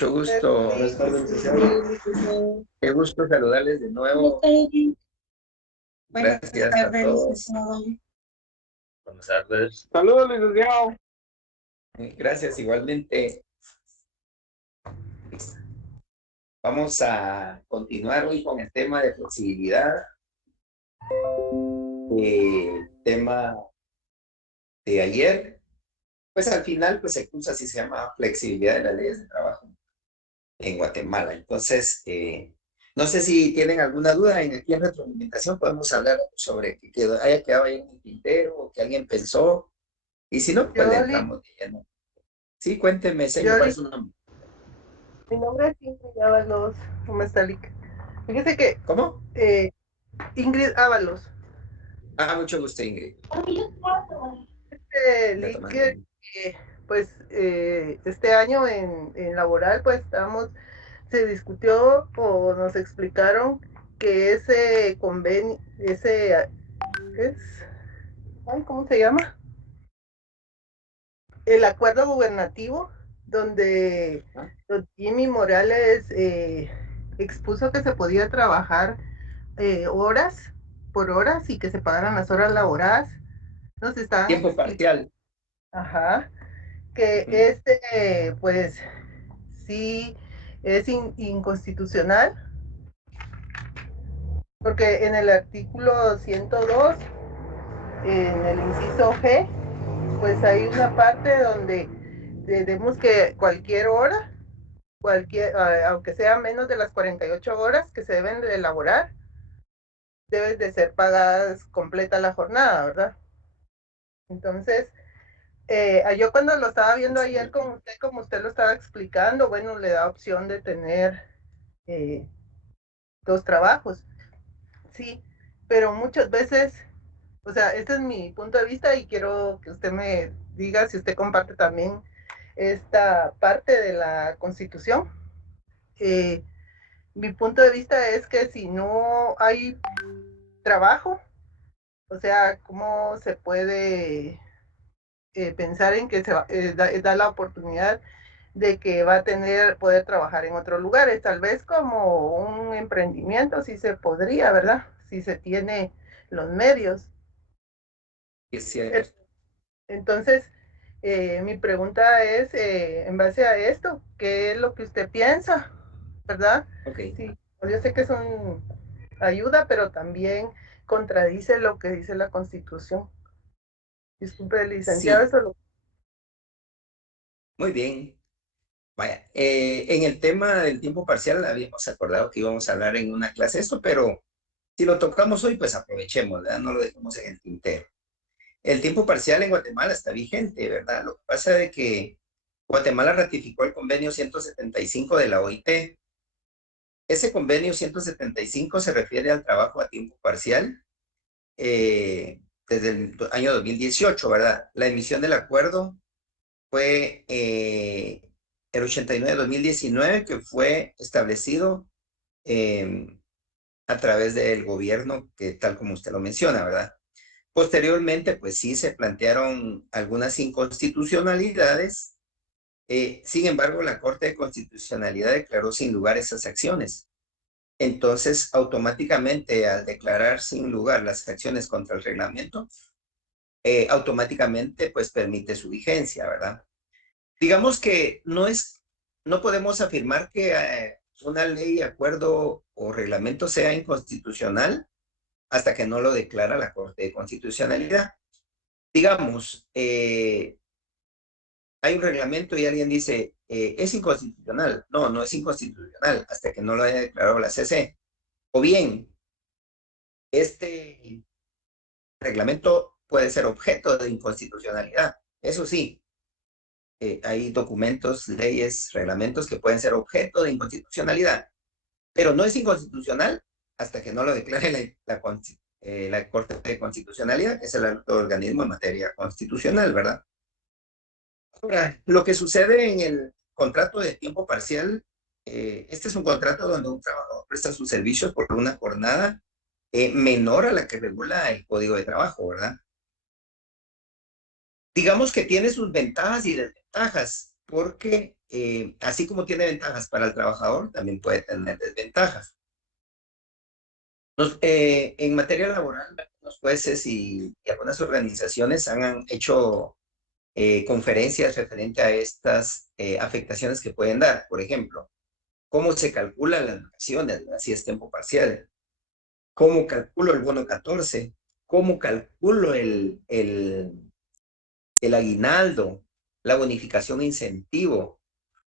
Mucho gusto, Buenas tardes, licenciado. qué gusto saludarles de nuevo. Buenas Gracias a tardes, todos. licenciado. Buenas tardes. Saludos, licenciado. Gracias igualmente. Vamos a continuar hoy con el tema de flexibilidad, tema de ayer. Pues al final pues se usa así, se llama flexibilidad de las leyes de trabajo en Guatemala. Entonces, no sé si tienen alguna duda aquí en retroalimentación, podemos hablar sobre que haya quedado ahí en el tintero o que alguien pensó, y si no, pues le Yo, entramos de lleno. Sí, cuénteme, señor, yo, ¿cuál es su nombre? mi nombre es Ingrid Ábalos Rumestalic. Fíjese que ¿Cómo? Ingrid Ábalos, Ah, mucho gusto, Ingrid. Voy a tomar que pues este año en laboral pues se discutió o nos explicaron que ese convenio, es, ay, ¿cómo se llama? El acuerdo gubernativo donde ¿no? Jimmy Morales expuso que se podía trabajar horas por horas y que se pagaran las horas laboradas. Nos estaban Tiempo explicando, parcial. ajá, que Ujú. pues sí es inconstitucional, porque en el artículo 102, en el inciso G, pues hay una parte donde tenemos que cualquier hora, aunque sea menos de las 48 horas que se deben de elaborar, debes de ser pagadas completa la jornada, ¿verdad? Entonces, yo cuando lo estaba viendo ayer con usted, como usted lo estaba explicando, bueno, le da opción de tener eh, dos trabajos, sí, pero muchas veces, o sea, este es mi punto de vista y quiero que usted me diga si usted comparte también esta parte de la Constitución. Eh, Mi punto de vista es que si no hay trabajo, o sea, ¿cómo se puede pensar en que da la oportunidad de que va a poder trabajar en otros lugares? Tal vez como un emprendimiento, sí se podría, ¿verdad? Si se tiene los medios. Es cierto. Entonces, mi pregunta es, en base a esto, ¿qué es lo que usted piensa? ¿Verdad? Ok. Sí, pues yo sé que es un ayuda, pero también contradice lo que dice la Constitución. Disculpe, licenciado, Sí, eso lo... muy bien. Vaya, en el tema del tiempo parcial habíamos acordado que íbamos a hablar en una clase esto, pero si lo tocamos hoy, pues aprovechemos, ¿verdad? No lo dejemos en el tintero. El tiempo parcial en Guatemala está vigente, ¿verdad? Lo que pasa es que Guatemala ratificó el convenio 175 de la OIT. Ese convenio 175 se refiere al trabajo a tiempo parcial desde el año 2018, ¿verdad? La emisión del acuerdo fue el 89-2019, que fue establecido eh, a través del gobierno, que tal como usted lo menciona, ¿verdad? Posteriormente, pues sí se plantearon algunas inconstitucionalidades. Sin embargo, la Corte de Constitucionalidad declaró sin lugar esas acciones. Entonces, automáticamente, al declarar sin lugar las acciones contra el reglamento, automáticamente, pues permite su vigencia, ¿verdad? Digamos que no podemos afirmar que una ley, acuerdo o reglamento sea inconstitucional hasta que no lo declara la Corte de Constitucionalidad. Digamos, hay un reglamento y alguien dice, es inconstitucional. No, no es inconstitucional hasta que no lo haya declarado la CC. O bien, este reglamento puede ser objeto de inconstitucionalidad. Eso sí, hay documentos, leyes, reglamentos que pueden ser objeto de inconstitucionalidad, pero no es inconstitucional hasta que no lo declare la Corte de Constitucionalidad, que es el alto organismo en materia constitucional, ¿verdad? Ahora, lo que sucede en el contrato de tiempo parcial, este es un contrato donde un trabajador presta sus servicios por una jornada menor a la que regula el Código de Trabajo, ¿verdad? Digamos que tiene sus ventajas y desventajas. porque así como tiene ventajas para el trabajador, también puede tener desventajas. En materia laboral, los jueces y algunas organizaciones han hecho conferencias referente a estas afectaciones que pueden dar. Por ejemplo, cómo se calculan las vacaciones, si es tiempo parcial, cómo calculo el bono 14, cómo calculo el aguinaldo, la bonificación e incentivo,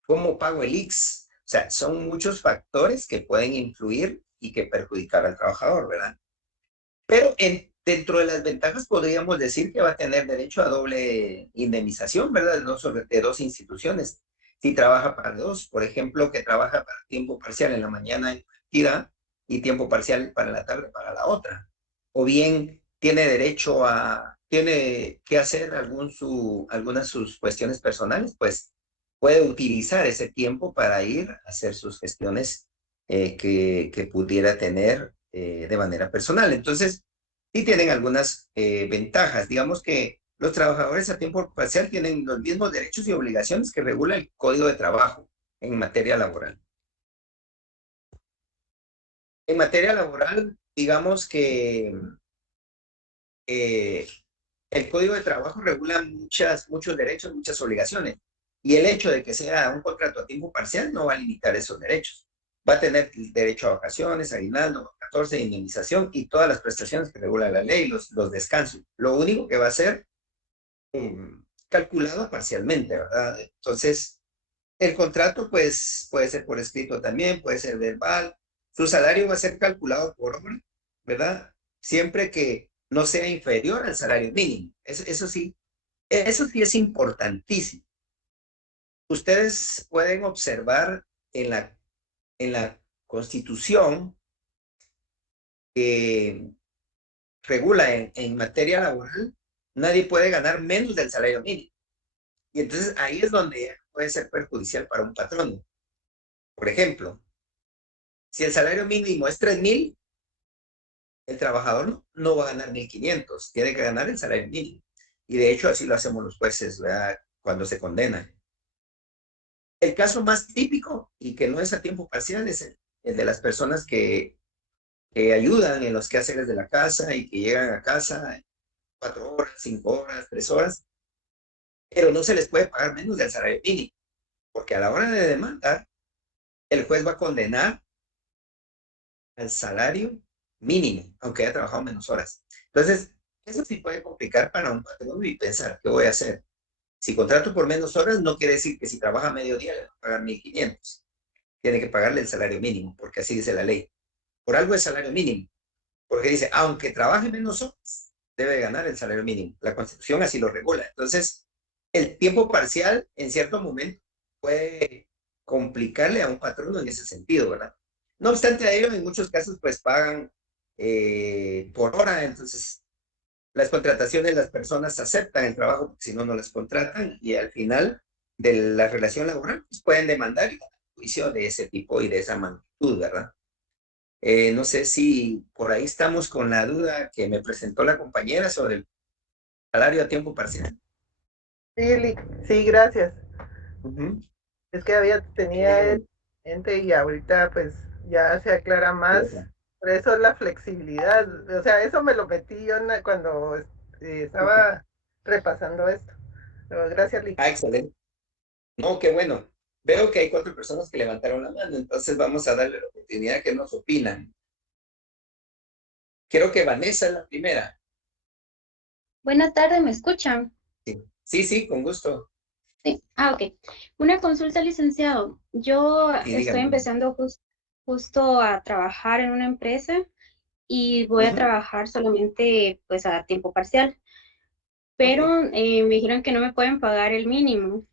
cómo pago el IX. O sea, son muchos factores que pueden influir y que perjudicar al trabajador, ¿verdad? Pero dentro de las ventajas podríamos decir que va a tener derecho a doble indemnización, ¿verdad? De dos instituciones. Si trabaja para dos, por ejemplo, que trabaja para tiempo parcial en la mañana en una entidad y tiempo parcial para la tarde para la otra. O bien tiene derecho tiene que hacer algunas de sus cuestiones personales, pues puede utilizar ese tiempo para ir a hacer sus gestiones que pudiera tener de manera personal. Entonces, sí tienen algunas ventajas. Digamos que los trabajadores a tiempo parcial tienen los mismos derechos y obligaciones que regula el Código de Trabajo en materia laboral. En materia laboral, digamos que el Código de Trabajo regula muchos derechos, muchas obligaciones. Y el hecho de que sea un contrato a tiempo parcial no va a limitar esos derechos. Va a tener derecho a vacaciones, aguinaldo, 14, indemnización y todas las prestaciones que regula la ley, los descansos. Lo único que va a ser calculado parcialmente, ¿verdad? Entonces, el contrato, pues, puede ser por escrito también, puede ser verbal. Su salario va a ser calculado por hora, ¿verdad? Siempre que no sea inferior al salario mínimo. Eso sí es importantísimo. Ustedes pueden observar en la Constitución que regula en materia laboral, nadie puede ganar menos del salario mínimo. Y entonces ahí es donde puede ser perjudicial para un patrón. Por ejemplo, si el salario mínimo es 3,000, el trabajador no va a ganar 1,500, tiene que ganar el salario mínimo. Y de hecho así lo hacemos los jueces, ¿verdad? Cuando se condenan. El caso más típico y que no es a tiempo parcial es el de las personas que ayudan en los quehaceres de la casa y que llegan a casa 4 horas, 5 horas, 3 horas, pero no se les puede pagar menos del salario mínimo, porque a la hora de demandar, el juez va a condenar al salario mínimo, aunque haya trabajado menos horas. Entonces, eso sí puede complicar para un patrón y pensar, ¿qué voy a hacer? Si contrato por menos horas, no quiere decir que si trabaja medio día le va a pagar 1,500. Tiene que pagarle el salario mínimo, porque así dice la ley. Por algo es salario mínimo, porque dice, aunque trabaje menos horas, debe ganar el salario mínimo. La Constitución así lo regula. Entonces, el tiempo parcial, en cierto momento, puede complicarle a un patrono en ese sentido, ¿verdad? No obstante a ello, en muchos casos, pues pagan por hora, entonces las contrataciones, las personas aceptan el trabajo, porque si no, no las contratan, y al final de la relación laboral, pues pueden demandar y ganar juicio de ese tipo y de esa magnitud, ¿verdad? No sé si por ahí estamos con la duda que me presentó la compañera sobre el salario a tiempo parcial. Sí, sí, gracias. Ujú. Es que tenía gente y ahorita pues ya se aclara más. Por eso es la flexibilidad. O sea, eso me lo metí yo cuando estaba repasando esto. Pero gracias, Lick. Excelente. No, qué bueno. Veo que hay 4 personas que levantaron la mano, entonces vamos a darle la oportunidad que nos opinan. Creo que Vanessa es la primera. Buenas tardes, ¿me escuchan? Sí, sí, sí, con gusto. Sí. Ah, ok. Una consulta, licenciado. Yo Sí, estoy dígame. empezando justo a trabajar en una empresa y voy a Ujú, trabajar solamente pues a tiempo parcial, ok, pero me dijeron que no me pueden pagar el mínimo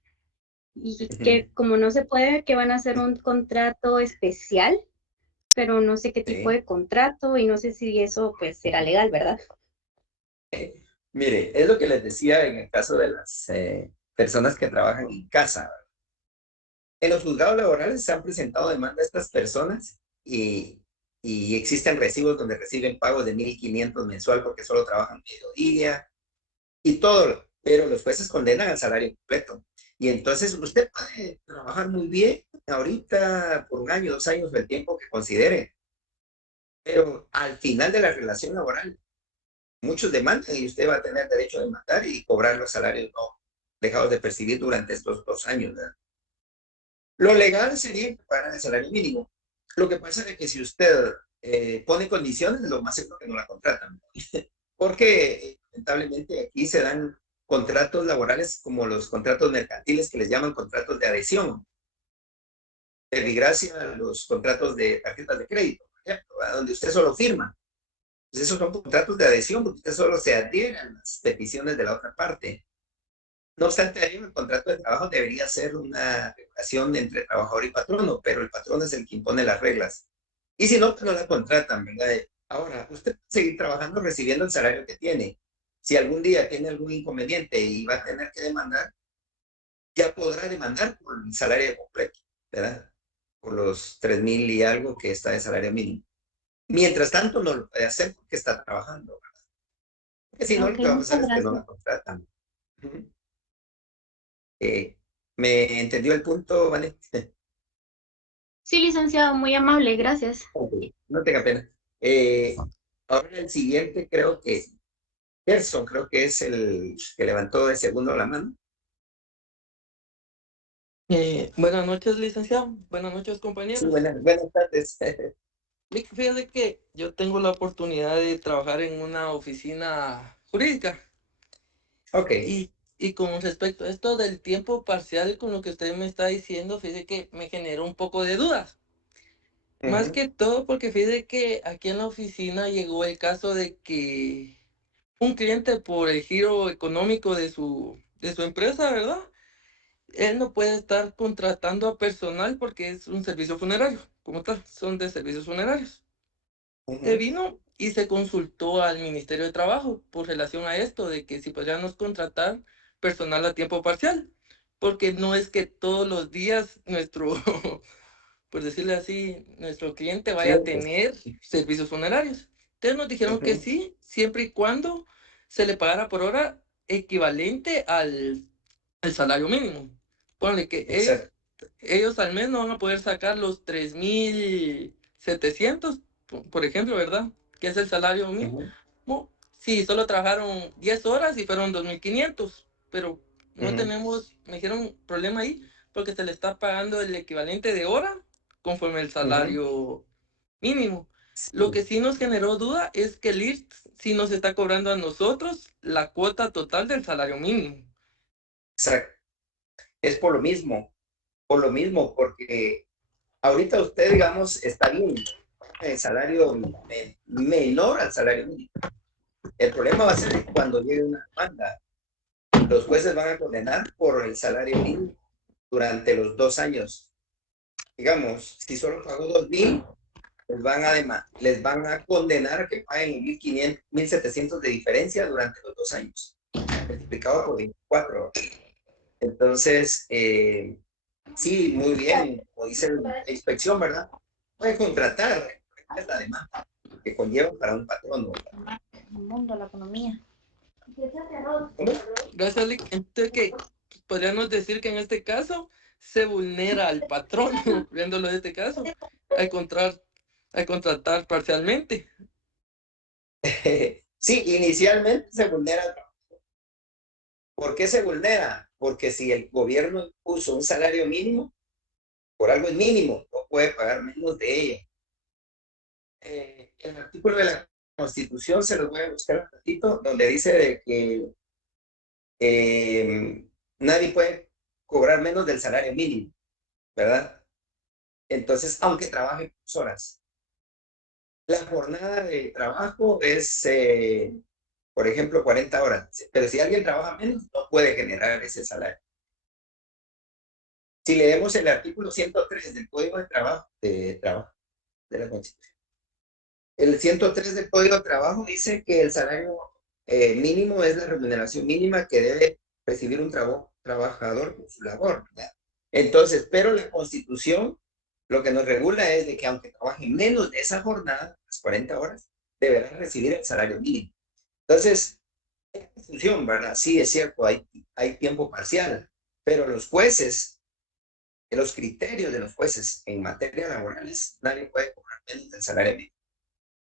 y ujú, que como no se puede, que van a hacer un contrato especial, pero no sé qué tipo sí. de contrato y no sé si eso pues será legal, ¿verdad? Mire, es lo que les decía en el caso de las personas que trabajan en casa. En los juzgados laborales se han presentado demandas a estas personas y existen recibos donde reciben pagos de 1,500 mensual porque solo trabajan mediodía y todo, pero los jueces condenan al salario completo. Y entonces usted puede trabajar muy bien ahorita por 1 año, 2 años, el tiempo que considere, pero al final de la relación laboral, muchos demandan y usted va a tener derecho a demandar y cobrar los salarios no dejados de percibir durante estos 2 años, ¿verdad? Lo legal sería pagar el salario mínimo. Lo que pasa es que si usted pone condiciones, lo más seguro que no la contratan. Porque lamentablemente aquí se dan contratos laborales como los contratos mercantiles que les llaman contratos de adhesión. De desgracia, los contratos de tarjetas de crédito, por ejemplo, donde usted solo firma. Pues esos son contratos de adhesión porque usted solo se adhiere a las peticiones de la otra parte. No obstante, ahí el contrato de trabajo debería ser una relación entre trabajador y patrono, pero el patrón es el que impone las reglas. Y si no, pues no la contratan, ¿verdad? Ahora, usted puede seguir trabajando recibiendo el salario que tiene. Si algún día tiene algún inconveniente y va a tener que demandar, ya podrá demandar por el salario completo, ¿verdad? Por los 3,000 y algo que está de salario mínimo. Mientras tanto, no lo puede hacer porque está trabajando, ¿verdad? Porque si no, lo Ok, que va a pasar muchas es que no gracias. la contratan. ¿Me entendió el punto, Vale? Sí, licenciado, muy amable, gracias. Ok, no tenga pena. Ahora el siguiente creo que Gerson, creo que es el que levantó de segundo la mano. Buenas noches, licenciado. Buenas noches, Sí, compañeros. buenas tardes. Fíjate que yo tengo la oportunidad de trabajar en una oficina jurídica Ok. y con respecto a esto del tiempo parcial, con lo que usted me está diciendo, fíjate que me generó un poco de dudas. Más Ujú, que todo porque fíjate que aquí en la oficina llegó el caso de que un cliente por el giro económico de su empresa, ¿verdad? Él no puede estar contratando a personal porque es un servicio funerario, como tal, son de servicios funerarios. Se ujú, vino y se consultó al Ministerio de Trabajo por relación a esto, de que si podríamos contratar personal a tiempo parcial, porque no es que todos los días nuestro, por decirle así, nuestro cliente vaya a clientes. tener servicios funerarios. Entonces nos dijeron que Ujú, sí, siempre y cuando se le pagara por hora equivalente al salario mínimo. Ponle que ellos, exacto. ellos al mes no van a poder sacar los 3,700, por ejemplo, ¿verdad? Que es el salario mínimo. Ujú, Sí, solo trabajaron 10 horas y fueron 2,500, pero no ujú, tenemos, me dijeron, problema ahí, porque se le está pagando el equivalente de hora conforme el ujú. salario mínimo. Lo Sí, que sí nos generó duda es que el IRSS sí nos está cobrando a nosotros la cuota total del salario mínimo. exacto. Es por lo mismo, porque ahorita usted, digamos, está bien, el salario menor al salario mínimo. El problema va a ser cuando llegue una demanda. Los jueces van a condenar por el salario mínimo durante los 2 años. Digamos, si solo pagó 2,000, les van a condenar a que paguen 1,500, 1,700 de diferencia durante los 2 años, multiplicado por 24. Entonces, sí, muy bien, como dice la inspección, ¿verdad? Puede contratar, es la demanda que conlleva para un patrono. El mundo, la economía. ¿Cómo? Gracias, Lick. Entonces, que podríamos decir que en este caso se vulnera al patrón, viéndolo de este caso, al contratar, al contratar parcialmente. Sí, inicialmente se vulnera. ¿Por qué se vulnera? Porque si el gobierno puso un salario mínimo, por algo es mínimo, no puede pagar menos de ella. El artículo de la Constitución, se los voy a buscar un ratito, donde dice de que nadie puede cobrar menos del salario mínimo, ¿verdad? Entonces, aunque trabaje 2 horas. La jornada de trabajo es, por ejemplo, 40 horas, pero si alguien trabaja menos, no puede generar ese salario. Si leemos el artículo 103 del Código de Trabajo de la Constitución, el 103 del Código de Trabajo dice que el salario mínimo es la remuneración mínima que debe recibir un trabajador por su labor, ¿verdad? Entonces, pero la Constitución lo que nos regula es de que aunque trabaje menos de esa jornada, las 40 horas, deberá recibir el salario mínimo. Entonces, en función, ¿verdad? Sí, es cierto, hay tiempo parcial, Pero los jueces, los criterios de los jueces en materia laborales, nadie puede cobrar menos del salario mínimo,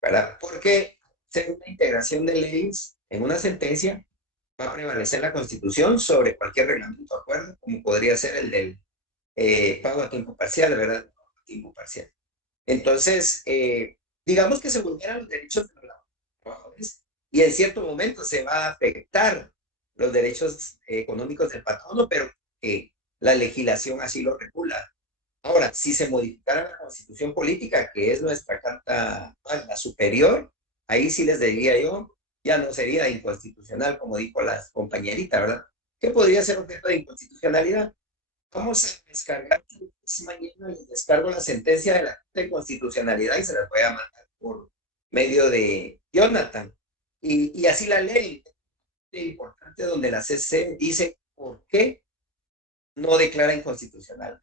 ¿verdad? Porque según la integración de leyes en una sentencia, va a prevalecer la Constitución sobre cualquier reglamento o acuerdo, como podría ser el del pago a tiempo parcial, ¿verdad? A tiempo parcial. Entonces, digamos que se vulneran los derechos de los trabajadores y en cierto momento se va a afectar los derechos económicos del patrono, pero la legislación así lo regula. Ahora, si se modificara la Constitución política, que es nuestra carta magna superior, ahí sí les diría yo, ya no sería inconstitucional, como dijo la compañerita, ¿verdad? ¿Qué podría ser objeto de inconstitucionalidad? Vamos a descargar, mañana les descargo la sentencia de la Corte de Constitucionalidad y se las voy a mandar por medio de Jonathan. Y así la ley, importante, donde la CC dice por qué no declara inconstitucional.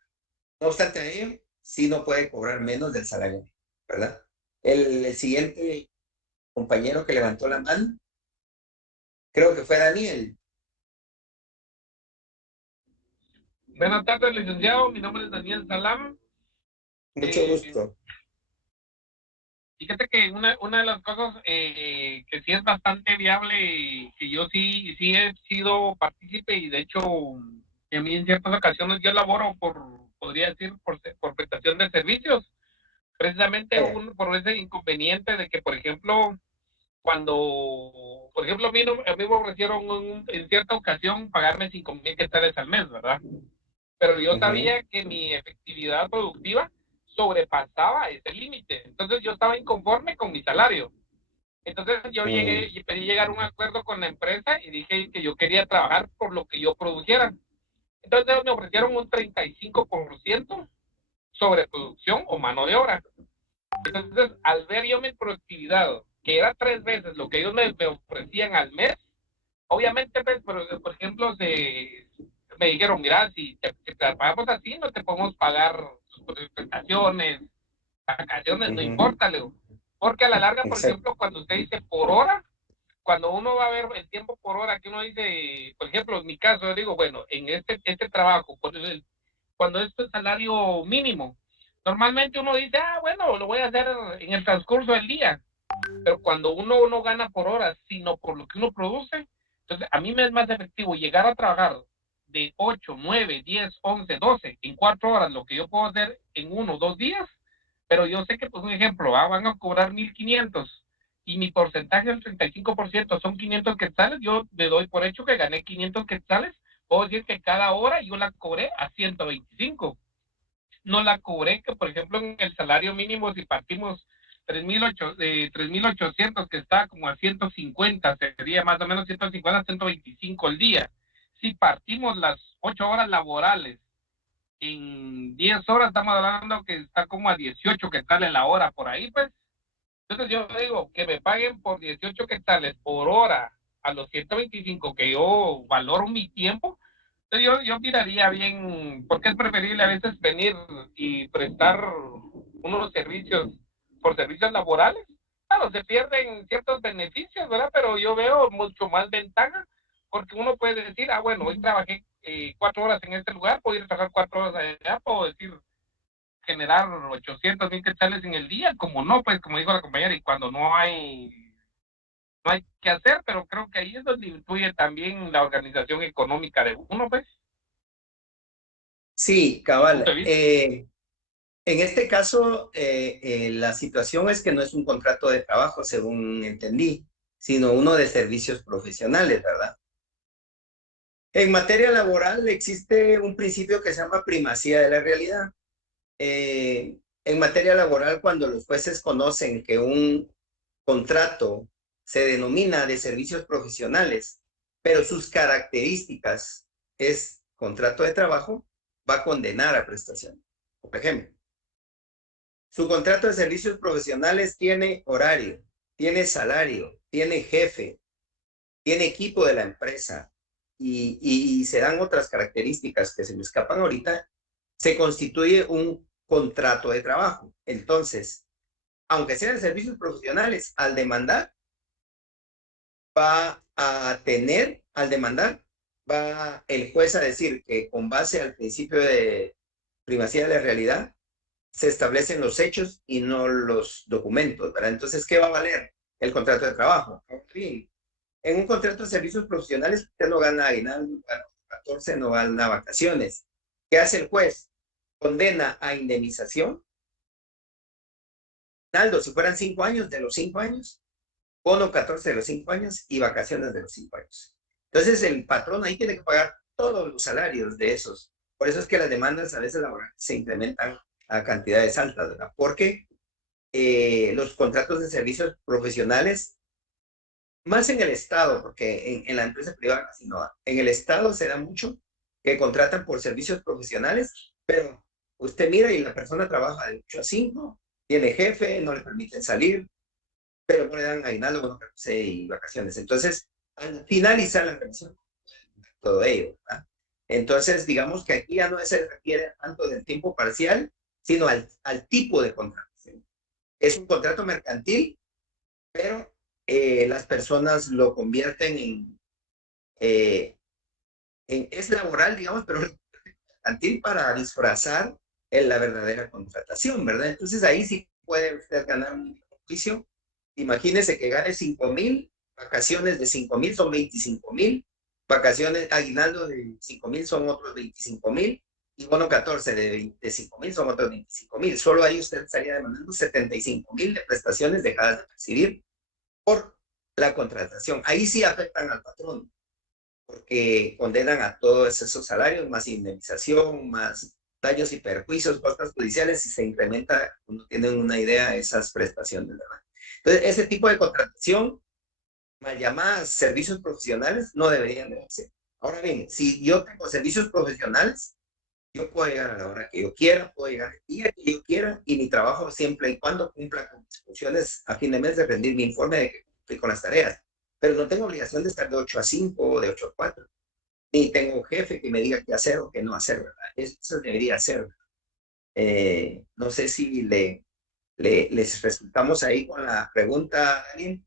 No obstante a ello, sí no puede cobrar menos del salario, ¿verdad? El siguiente compañero que levantó la mano, creo que fue Daniel. Buenas tardes, licenciado. Mi nombre es Daniel Salam. Mucho gusto. Fíjate que una de las cosas que sí es bastante viable, que yo sí he sido partícipe y de hecho a mí en ciertas ocasiones yo laboro podría decir, por prestación de servicios, precisamente por ese inconveniente de que, por ejemplo, por ejemplo, a mí me ofrecieron en cierta ocasión pagarme 5,000 quetzales al mes, ¿verdad? Pero yo sabía que mi efectividad productiva sobrepasaba ese límite. Entonces yo estaba inconforme con mi salario. Entonces yo llegué y pedí llegar a un acuerdo con la empresa y dije que yo quería trabajar por lo que yo produjera. Entonces me ofrecieron un 35% sobre producción o mano de obra. Entonces, al ver yo mi productividad, que era 3 veces lo que ellos me ofrecían al mes, obviamente, pues, por ejemplo, me dijeron, mira, si te pagamos así, no te podemos pagar sus prestaciones, vacaciones, no importa, Leo. Porque a la larga, por ejemplo, cuando usted dice por hora, cuando uno va a ver el tiempo por hora, que uno dice, por ejemplo, en mi caso, yo digo, bueno, en este trabajo, cuando es el salario mínimo, normalmente uno dice, bueno, lo voy a hacer en el transcurso del día. Pero cuando uno no gana por horas, sino por lo que uno produce, entonces a mí me es más efectivo llegar a trabajar de 8, 9, 10, 11, 12, en 4 horas, lo que yo puedo hacer en 1 o 2 días, pero yo sé que, pues, un ejemplo, van a cobrar 1,500 y mi porcentaje del 35% son 500 quetzales, yo le doy por hecho que gané 500 quetzales, puedo decir que cada hora yo la cobré a 125. No la cobré, que por ejemplo en el salario mínimo, si partimos 3,800, que está como a 150, sería más o menos 150, 125 al día. Si partimos las 8 horas laborales en 10 horas, estamos hablando que está como a 18 quetzales la hora por ahí, pues. Entonces yo digo que me paguen por 18 quetzales por hora a los 125, que yo valoro mi tiempo. Entonces yo miraría bien, porque es preferible a veces venir y prestar unos servicios por servicios laborales. Claro, se pierden ciertos beneficios, ¿verdad? Pero yo veo mucho más ventaja, porque uno puede decir, bueno, hoy trabajé 4 horas en este lugar, puedo ir a trabajar 4 horas allá, puedo decir, generar 800,000 quetzales en el día, como no, pues, como dijo la compañera, y cuando no hay que hacer, pero creo que ahí es donde influye también la organización económica de uno, pues. Sí, cabal. En este caso, la situación es que no es un contrato de trabajo, según entendí, sino uno de servicios profesionales, ¿verdad? En materia laboral existe un principio que se llama primacía de la realidad. En materia laboral, cuando los jueces conocen que un contrato se denomina de servicios profesionales, pero sus características es contrato de trabajo, va a condenar a prestación. Por ejemplo, su contrato de servicios profesionales tiene horario, tiene salario, tiene jefe, tiene equipo de la empresa y se dan otras características que se me escapan ahorita, se constituye un contrato de trabajo. Entonces, aunque sean servicios profesionales, al demandar, va el juez a decir que con base al principio de primacía de la realidad se establecen los hechos y no los documentos, ¿verdad? Entonces, ¿qué va a valer? El contrato de trabajo. Sí. En un contrato de servicios profesionales, usted no gana aguinaldo, no gana 14, no gana vacaciones. ¿Qué hace el juez? Condena a indemnización. Aguinaldo, si fueran 5 años, de los 5 años, bono 14 de los 5 años y vacaciones de los 5 años. Entonces, el patrón ahí tiene que pagar todos los salarios de esos. Por eso es que las demandas a veces laborales se incrementan a cantidades altas, ¿verdad? Porque los contratos de servicios profesionales, más en el Estado, porque en la empresa privada casi no, en el Estado se da mucho que contratan por servicios profesionales, pero usted mira y la persona trabaja de 8 a 5, tiene jefe, no le permiten salir, pero no le dan aguinaldo, bueno, y vacaciones. Entonces, al finalizar la revisión, todo ello, ¿verdad? Entonces, digamos que aquí ya no se requiere tanto del tiempo parcial, sino al tipo de contrato. ¿Sí? Es un contrato mercantil, pero las personas lo convierten es laboral, digamos, pero mercantil para disfrazar la verdadera contratación, ¿verdad? Entonces ahí sí puede usted ganar un juicio. Imagínese que gane 5,000, vacaciones de 5,000 son 25,000, vacaciones, aguinaldo de 5,000 son otros 25,000, y bono 14 de 25,000 son otros 25,000. Solo ahí usted estaría demandando 75,000 de prestaciones dejadas de percibir por la contratación. Ahí sí afectan al patrón, porque condenan a todos esos salarios, más indemnización, más daños y perjuicios, costas judiciales, y se incrementa, no tienen una idea, esas prestaciones, ¿verdad? Entonces, ese tipo de contratación, mal llamadas servicios profesionales, no deberían de ser. Ahora bien, si yo tengo servicios profesionales, yo puedo llegar a la hora que yo quiera, puedo llegar el día que yo quiera, y mi trabajo siempre y cuando cumpla con mis funciones a fin de mes de rendir mi informe de que cumplí con las tareas. Pero no tengo obligación de estar de 8 a 5 o de 8 a 4. Ni tengo un jefe que me diga qué hacer o qué no hacer, ¿verdad? Eso debería ser. No sé si les resultamos ahí con la pregunta, Daniel.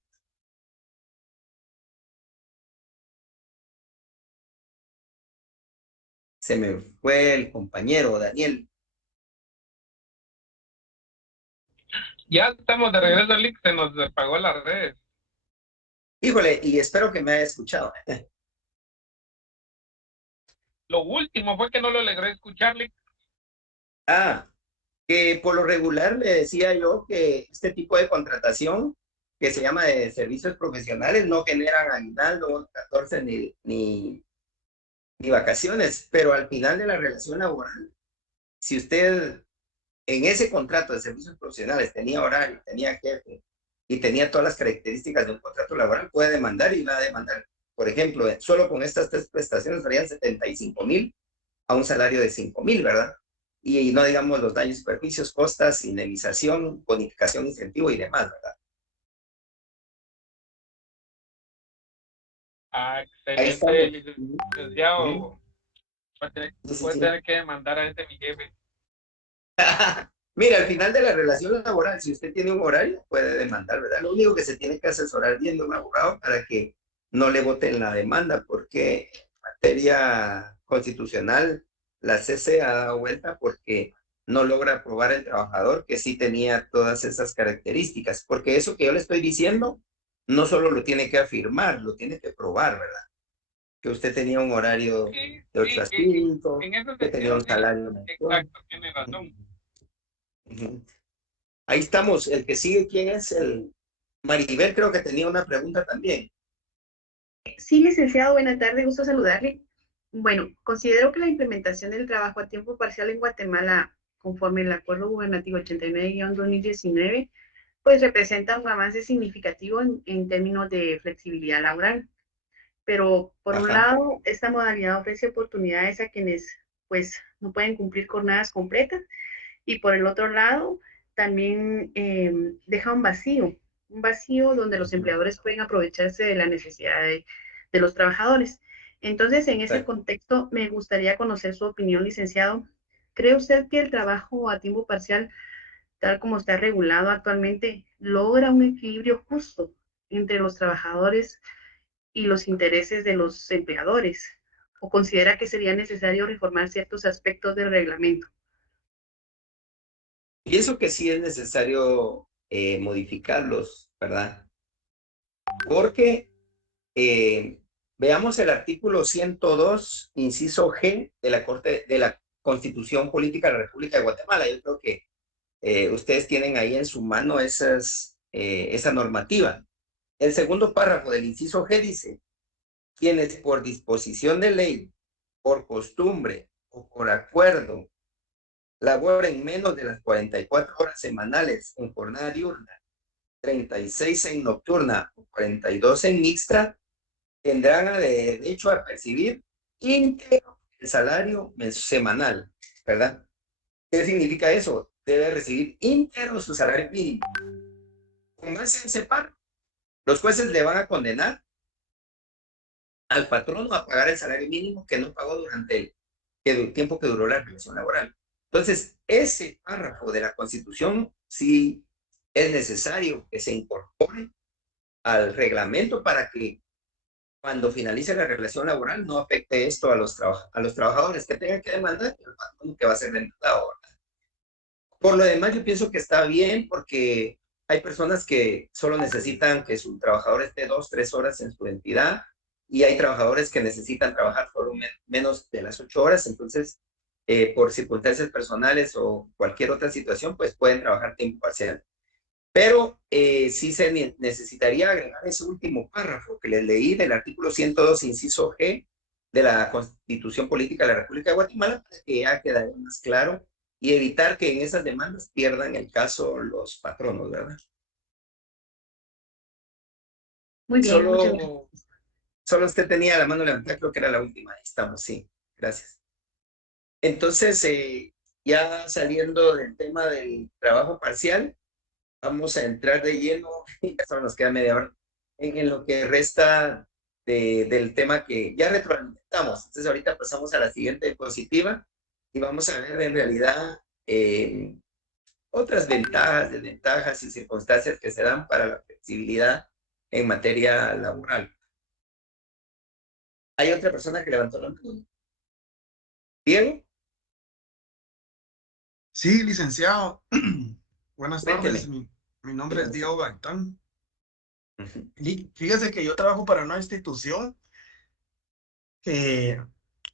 Se me fue el compañero, Daniel. Ya estamos de regreso, Lick, se nos apagó las redes. Híjole, y espero que me haya escuchado. Lo último fue que no lo logré escuchar, Lick. Que por lo regular le decía yo que este tipo de contratación, que se llama de servicios profesionales, no generan aguinaldo, 14 ni vacaciones, pero al final de la relación laboral, si usted en ese contrato de servicios profesionales tenía horario, tenía jefe y tenía todas las características de un contrato laboral, puede demandar y va a demandar. Por ejemplo, solo con estas 3 prestaciones serían 75,000 a un salario de 5,000, ¿verdad? Y no digamos los daños y perjuicios, costas, indemnización, bonificación, incentivo y demás, ¿verdad? Ahí Excelente, estamos. licenciado. Voy a tener que demandar a mi jefe. Mira, al final de la relación laboral, si usted tiene un horario, puede demandar, ¿verdad? Lo único que se tiene que asesorar bien de un abogado para que no le voten la demanda, porque en materia constitucional la CC ha dado vuelta porque no logra probar el trabajador que sí tenía todas esas características, porque eso que yo le estoy diciendo no solo lo tiene que afirmar, lo tiene que probar, ¿verdad? Que usted tenía un horario Sí, de 8 a 5, en ese que tenía sentido, un sí. salario mensual. Exacto, tiene razón. Ahí estamos. El que sigue, ¿quién es? Maribel, creo que tenía una pregunta también. Sí, licenciado, buena tarde, gusto saludarle. Bueno, considero que la implementación del trabajo a tiempo parcial en Guatemala, conforme el Acuerdo Gubernativo 89-2019, pues representa un avance significativo en términos de flexibilidad laboral. Pero, por un Ajá. lado, esta modalidad ofrece oportunidades a quienes, pues, no pueden cumplir jornadas completas, y por el otro lado, también deja un vacío donde los empleadores pueden aprovecharse de la necesidad de los trabajadores. Entonces, en ese Exacto. contexto, me gustaría conocer su opinión, licenciado. ¿Cree usted que el trabajo a tiempo parcial, tal como está regulado actualmente, logra un equilibrio justo entre los trabajadores y los intereses de los empleadores? o considera que sería necesario reformar ciertos aspectos del reglamento? Pienso que sí es necesario modificarlos, ¿verdad? Porque veamos el artículo 102, inciso G de la Constitución Política de la República de Guatemala. Yo creo que ustedes tienen ahí en su mano esa normativa. El segundo párrafo del inciso G dice: quienes por disposición de ley, por costumbre o por acuerdo laboren menos de las 44 horas semanales en jornada diurna, 36 en nocturna o 42 en mixta, tendrán derecho a percibir íntegro el salario semanal, ¿verdad? ¿Qué significa eso? Debe recibir íntegro su salario mínimo. Con base en ese párrafo, los jueces le van a condenar al patrono a pagar el salario mínimo que no pagó durante el tiempo que duró la relación laboral. Entonces, ese párrafo de la Constitución sí es necesario que se incorpore al reglamento para que cuando finalice la relación laboral no afecte esto a los trabajadores que tengan que demandar y al patrón que va a ser demandado. Por lo demás, yo pienso que está bien porque hay personas que solo necesitan que su trabajador esté 2, 3 horas en su entidad y hay trabajadores que necesitan trabajar por menos de las 8 horas, entonces por circunstancias personales o cualquier otra situación, pues pueden trabajar tiempo parcial. Pero sí se necesitaría agregar ese último párrafo que les leí del artículo 102, inciso G de la Constitución Política de la República de Guatemala, para que ya quede más claro y evitar que en esas demandas pierdan el caso los patronos, ¿verdad? Muy bien, muchas gracias. Solo usted tenía la mano levantada, creo que era la última. Ahí estamos, sí. Gracias. Entonces, ya saliendo del tema del trabajo parcial, vamos a entrar de lleno, ya solo nos queda media hora, en lo que resta del tema que ya retroalimentamos. Entonces, ahorita pasamos a la siguiente diapositiva y vamos a ver en realidad otras ventajas, desventajas y circunstancias que se dan para la flexibilidad en materia laboral. ¿Hay otra persona que levantó la mano? ¿Diego? Sí, licenciado. Buenas tardes. Cuénteme. Mi nombre es Diego Gaitán. Ujú. Fíjese que yo trabajo para una institución que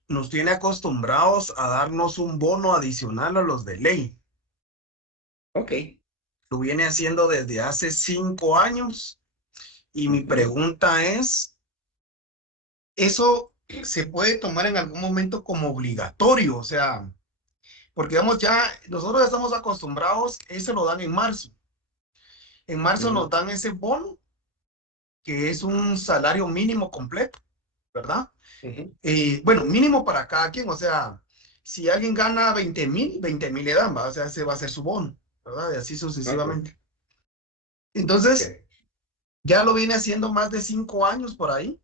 nos tiene acostumbrados a darnos un bono adicional a los de ley. Ok. Lo viene haciendo desde hace 5 años. Y mi Ujú. pregunta es, ¿eso se puede tomar en algún momento como obligatorio? O sea, porque digamos ya, nosotros estamos acostumbrados, eso lo dan en marzo. En marzo nos Ujú. dan ese bono, que es un salario mínimo completo, ¿verdad? Ujú. Bueno, mínimo para cada quien, o sea, si alguien gana 20,000 le dan, ¿va? O sea, ese va a ser su bono, ¿verdad? Y así Ok. sucesivamente. Entonces, Ok. ya lo viene haciendo más de 5 años por ahí.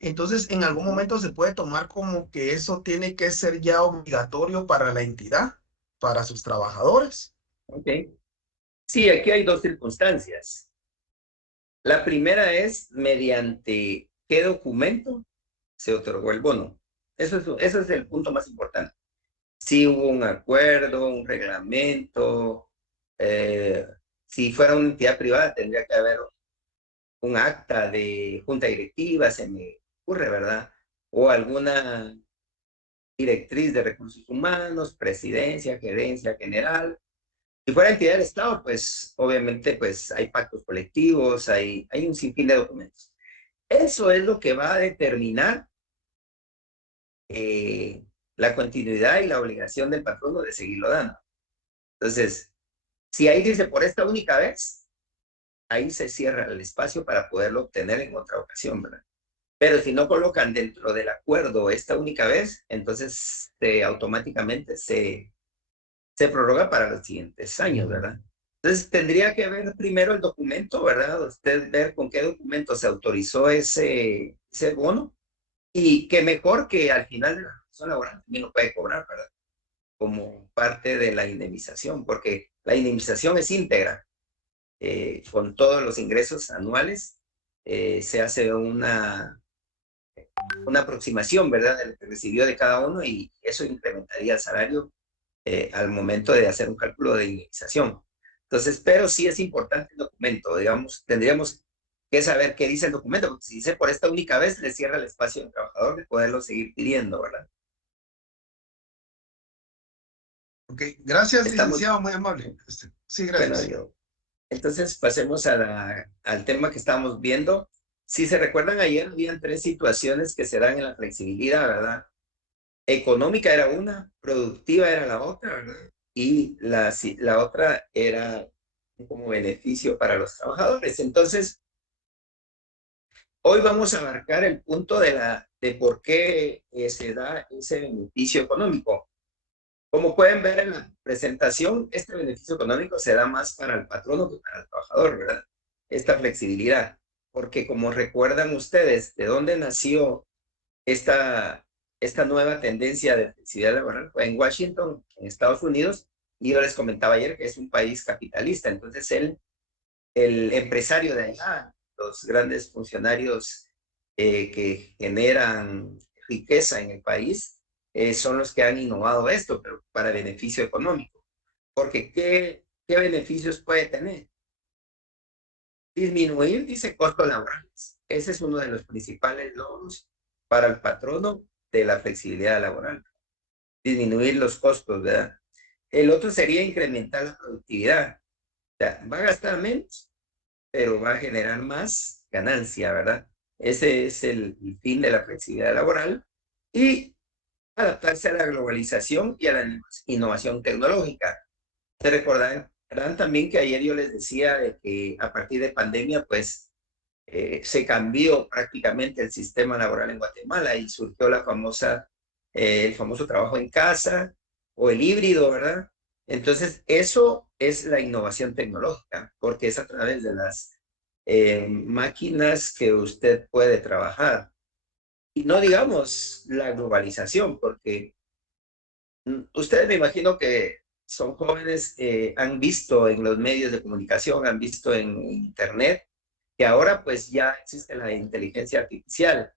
Entonces, en algún Ujú. momento se puede tomar como que eso tiene que ser ya obligatorio para la entidad, para sus trabajadores. Ok. Sí, aquí hay dos circunstancias. La primera es mediante qué documento se otorgó el bono. Eso es el punto más importante. Si hubo un acuerdo, un reglamento, si fuera una entidad privada tendría que haber un acta de junta directiva, se me ocurre, ¿verdad? O alguna directriz de recursos humanos, presidencia, gerencia general. Si fuera entidad del Estado, pues obviamente pues hay pactos colectivos, hay un sinfín de documentos. Eso es lo que va a determinar la continuidad y la obligación del patrono de seguirlo dando. Entonces, si ahí dice por esta única vez, ahí se cierra el espacio para poderlo obtener en otra ocasión, ¿verdad? Pero si no colocan dentro del acuerdo esta única vez, entonces automáticamente se prorroga para los siguientes años, ¿verdad? Entonces tendría que ver primero el documento, ¿verdad? Usted ver con qué documento se autorizó ese bono y que mejor que al final de la relación laboral también lo puede cobrar, ¿verdad? Como parte de la indemnización, porque la indemnización es íntegra. Con todos los ingresos anuales se hace una aproximación, ¿verdad?, de lo que recibió de cada uno, y eso incrementaría el salario al momento de hacer un cálculo de indemnización. Entonces, pero sí es importante el documento, digamos, tendríamos que saber qué dice el documento, porque si dice por esta única vez, le cierra el espacio al trabajador de poderlo seguir pidiendo, ¿verdad? Ok, gracias, Estamos, licenciado, muy amable. Sí, bueno, gracias. entonces pasemos al tema que estábamos viendo. Si se recuerdan, ayer habían 3 situaciones que se dan en la flexibilidad, ¿verdad? Económica era una, productiva era la otra, ¿verdad? Y la otra era como beneficio para los trabajadores. Entonces, hoy vamos a abarcar el punto de por qué se da ese beneficio económico. Como pueden ver en la presentación, este beneficio económico se da más para el patrono que para el trabajador, ¿verdad? Esta flexibilidad. Porque como recuerdan ustedes, ¿de dónde nació esta nueva tendencia de flexibilidad laboral? Fue en Washington, en Estados Unidos, y yo les comentaba ayer que es un país capitalista. Entonces, el empresario de allá, los grandes funcionarios que generan riqueza en el país, son los que han innovado esto, pero para beneficio económico. Porque ¿qué beneficios puede tener? Disminuir, dice, costos laborales. Ese es uno de los principales logros para el patrono de la flexibilidad laboral. Disminuir los costos, ¿verdad? El otro sería incrementar la productividad. O sea, va a gastar menos, pero va a generar más ganancia, ¿verdad? Ese es el fin de la flexibilidad laboral. Y adaptarse a la globalización y a la innovación tecnológica. Se recordarán también que ayer yo les decía de que a partir de pandemia, pues, se cambió prácticamente el sistema laboral en Guatemala y surgió el famoso trabajo en casa o el híbrido, ¿verdad? Entonces, eso es la innovación tecnológica, porque es a través de las máquinas que usted puede trabajar. Y no digamos la globalización, porque ustedes me imagino que son jóvenes, han visto en los medios de comunicación, han visto en internet, que ahora pues ya existe la inteligencia artificial,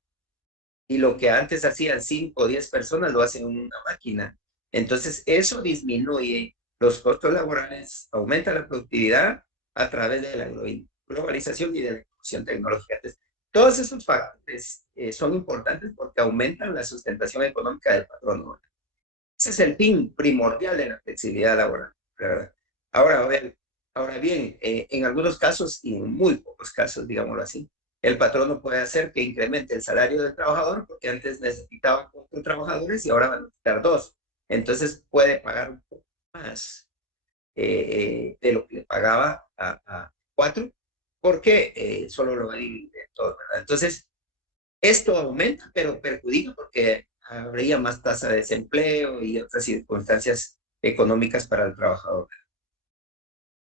y lo que antes hacían 5 o 10 personas lo hacen una máquina. Entonces eso disminuye los costos laborales, aumenta la productividad a través de la globalización y de la innovación tecnológica. Entonces, todos esos factores son importantes porque aumentan la sustentación económica del patrono. Ese es el fin primordial de la flexibilidad laboral, ¿verdad? Ahora bien, en algunos casos y en muy pocos casos, digámoslo así, el patrono puede hacer que incremente el salario del trabajador, porque antes necesitaba 4 trabajadores y ahora van a necesitar 2. Entonces puede pagar un poco más de lo que le pagaba a 4, porque solo lo va a dividir en todo, ¿verdad? Entonces, esto aumenta, pero perjudica porque habría más tasa de desempleo y otras circunstancias económicas para el trabajador.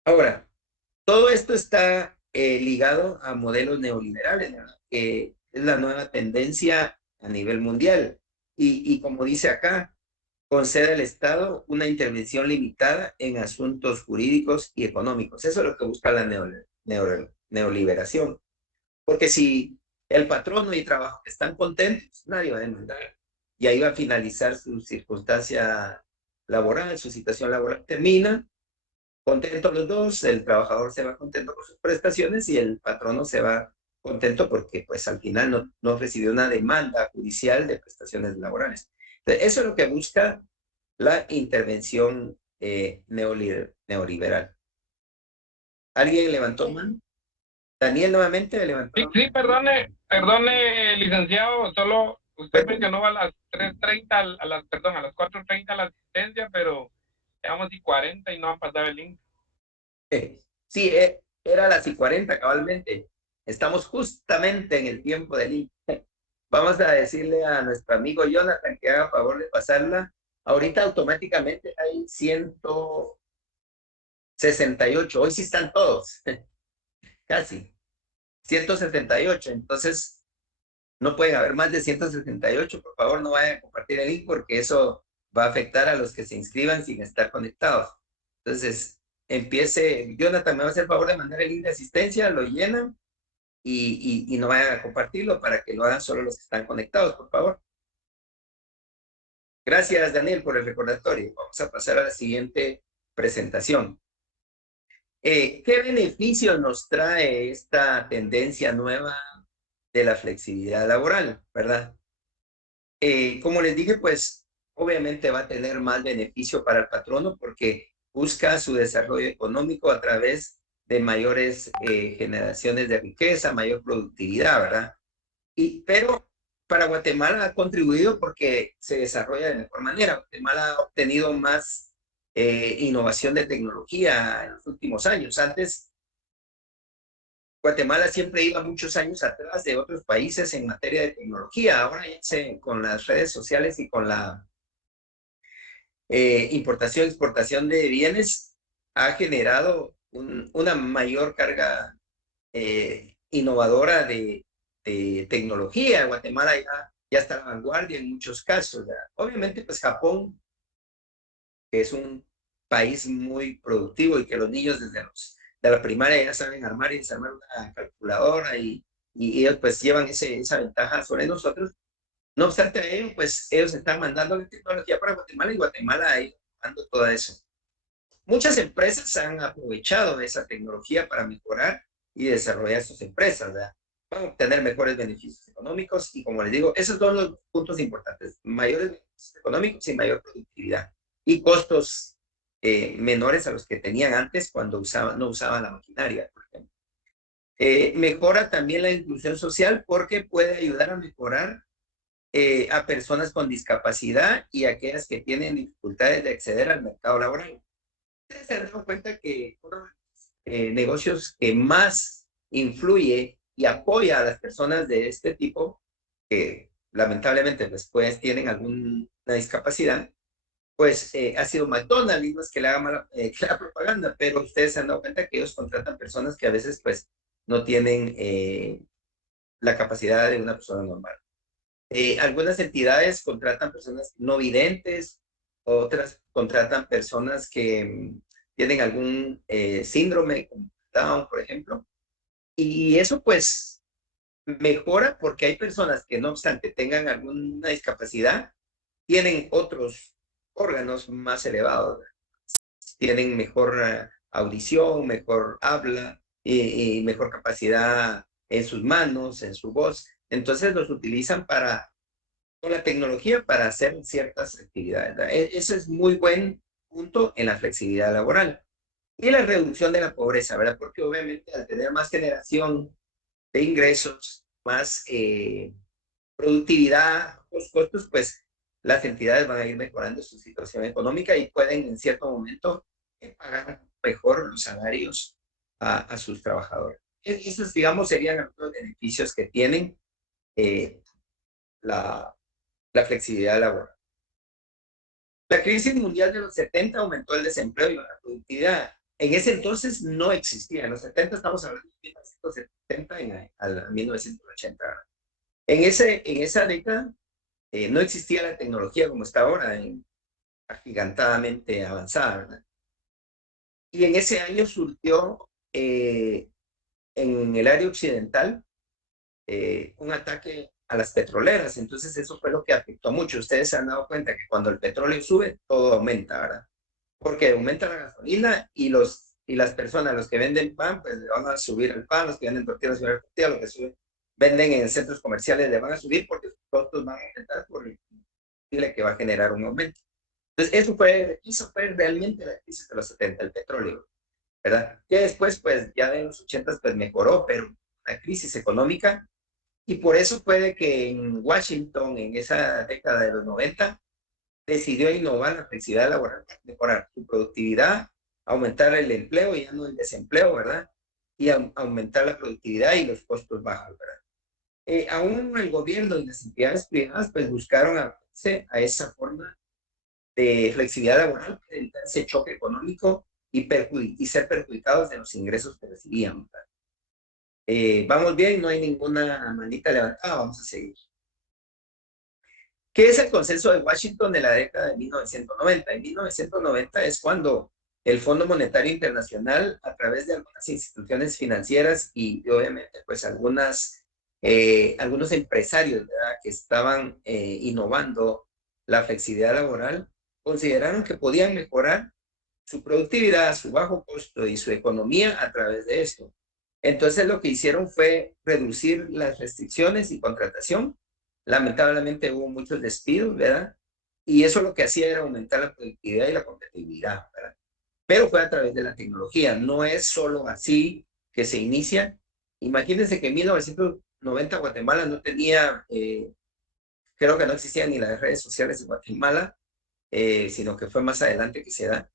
Ahora, todo esto está ligado a modelos neoliberales, ¿verdad?, que es la nueva tendencia a nivel mundial. Y como dice acá, concede al Estado una intervención limitada en asuntos jurídicos y económicos. Eso es lo que busca la neoliberación. Porque si el patrono y trabajo están contentos, nadie va a demandar. Y ahí va a finalizar su circunstancia laboral, su situación laboral termina, contentos los dos, el trabajador se va contento por sus prestaciones y el patrono se va contento porque pues al final no recibió una demanda judicial de prestaciones laborales. Entonces, eso es lo que busca la intervención neoliberal. ¿Alguien levantó mano? Daniel nuevamente levantó. Sí, perdone, licenciado, solo usted mencionó a las 3:30, a las 4:30 la asistencia, pero llevamos y 40 y no han pasado el link. Sí, era las 40 cabalmente. Estamos justamente en el tiempo del link. Vamos a decirle a nuestro amigo Jonathan que haga favor de pasarla. Ahorita automáticamente hay 168. Hoy sí están todos. Casi. 168. Entonces, no pueden haber más de 168. Por favor, no vayan a compartir el link porque eso va a afectar a los que se inscriban sin estar conectados. Entonces, empiece. Jonathan, me va a hacer el favor de mandar el link de asistencia, lo llenan y no vayan a compartirlo para que lo hagan solo los que están conectados, por favor. Gracias, Daniel, por el recordatorio. Vamos a pasar a la siguiente presentación. ¿Qué beneficios nos trae esta tendencia nueva de la flexibilidad laboral, verdad? Como les dije, pues obviamente va a tener más beneficio para el patrono porque busca su desarrollo económico a través de mayores generaciones de riqueza, mayor productividad, ¿verdad? Pero para Guatemala ha contribuido porque se desarrolla de mejor manera. Guatemala ha obtenido más innovación de tecnología en los últimos años. Antes, Guatemala siempre iba muchos años atrás de otros países en materia de tecnología. Ahora ya con las redes sociales y con la importación y exportación de bienes ha generado una mayor carga innovadora de tecnología. Guatemala ya está a la vanguardia en muchos casos. ¿Verdad? Obviamente, pues Japón, que es un país muy productivo y que los niños desde de la primaria ya saben armar y desarmar una calculadora y ellos pues llevan esa ventaja sobre nosotros. No obstante a ello, pues ellos están mandando la tecnología para Guatemala y Guatemala ha ido mandando todo eso. Muchas empresas han aprovechado esa tecnología para mejorar y desarrollar sus empresas, ¿verdad? Van a obtener mejores beneficios económicos y como les digo, esos son los puntos importantes, mayores beneficios económicos y mayor productividad y costos menores a los que tenían antes cuando no usaban la maquinaria, por ejemplo. Mejora también la inclusión social porque puede ayudar a mejorar a personas con discapacidad y aquellas que tienen dificultades de acceder al mercado laboral. Ustedes se han dado cuenta que uno de los negocios que más influye y apoya a las personas de este tipo, que lamentablemente pues tienen alguna discapacidad, pues ha sido McDonald's, y no es que le haga que le haga propaganda, pero ustedes se han dado cuenta que ellos contratan personas que a veces pues no tienen la capacidad de una persona normal. Algunas entidades contratan personas no videntes, otras contratan personas que tienen algún síndrome, como Down, por ejemplo, y eso pues mejora porque hay personas que no obstante tengan alguna discapacidad, tienen otros órganos más elevados, tienen mejor audición, mejor habla y mejor capacidad en sus manos, en su voz. Entonces los utilizan con la tecnología para hacer ciertas actividades. Ese es muy buen punto en la flexibilidad laboral. Y la reducción de la pobreza, ¿verdad? Porque obviamente al tener más generación de ingresos, más productividad, los costos, pues las entidades van a ir mejorando su situación económica y pueden en cierto momento pagar mejor los salarios a sus trabajadores. Esos, digamos, serían los beneficios que tienen la flexibilidad laboral. La crisis mundial de los 70 aumentó el desempleo y la productividad. En ese entonces no existía. En los 70 estamos hablando de 1970 a 1980. En esa década no existía la tecnología como está ahora, agigantadamente avanzada, ¿verdad? Y en ese año surgió en el área occidental un ataque a las petroleras. Entonces eso fue lo que afectó mucho. Ustedes se han dado cuenta que cuando el petróleo sube, todo aumenta, ¿verdad? Porque aumenta la gasolina y las personas, los que venden pan, pues le van a subir el pan, los que venden tortillas, subir la tortilla, los que venden en centros comerciales le van a subir porque sus costos van a aumentar por el combustible que va a generar un aumento. Entonces eso fue realmente la crisis de los 70, el petróleo, ¿verdad? Que después, pues ya en los 80 pues mejoró, pero la crisis económica. Y por eso puede que en Washington, en esa década de los 90, decidió innovar la flexibilidad laboral, mejorar su productividad, aumentar el empleo y ya no el desempleo, ¿verdad? Y aumentar la productividad y los costos bajos, ¿verdad? Aún el gobierno y las entidades privadas pues buscaron adaptarse a esa forma de flexibilidad laboral, evitar ese choque económico y ser perjudicados de los ingresos que recibían, ¿verdad? Vamos bien, no hay ninguna manita levantada, vamos a seguir. ¿Qué es el consenso de Washington de la década de 1990? En 1990 es cuando el Fondo Monetario Internacional, a través de algunas instituciones financieras y obviamente pues algunos empresarios, ¿verdad?, que estaban innovando la flexibilidad laboral, consideraron que podían mejorar su productividad, su bajo costo y su economía a través de esto. Entonces lo que hicieron fue reducir las restricciones y contratación. Lamentablemente hubo muchos despidos, ¿verdad? Y eso lo que hacía era aumentar la productividad y la competitividad, ¿verdad? Pero fue a través de la tecnología. No es solo así que se inicia. Imagínense que en 1990 Guatemala no tenía, creo que no existían ni las redes sociales en Guatemala, sino que fue más adelante que se da.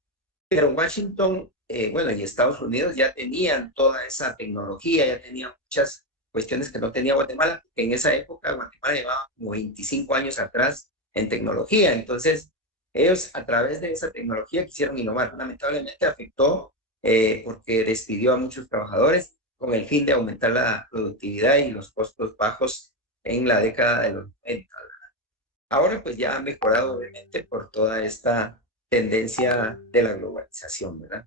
Pero Washington, bueno, y Estados Unidos ya tenían toda esa tecnología, ya tenían muchas cuestiones que no tenía Guatemala, porque en esa época Guatemala llevaba como 25 años atrás en tecnología. Entonces, ellos a través de esa tecnología quisieron innovar. Lamentablemente afectó porque despidió a muchos trabajadores con el fin de aumentar la productividad y los costos bajos en la década de los 90. Ahora pues ya ha mejorado obviamente por toda esta tendencia de la globalización, ¿verdad?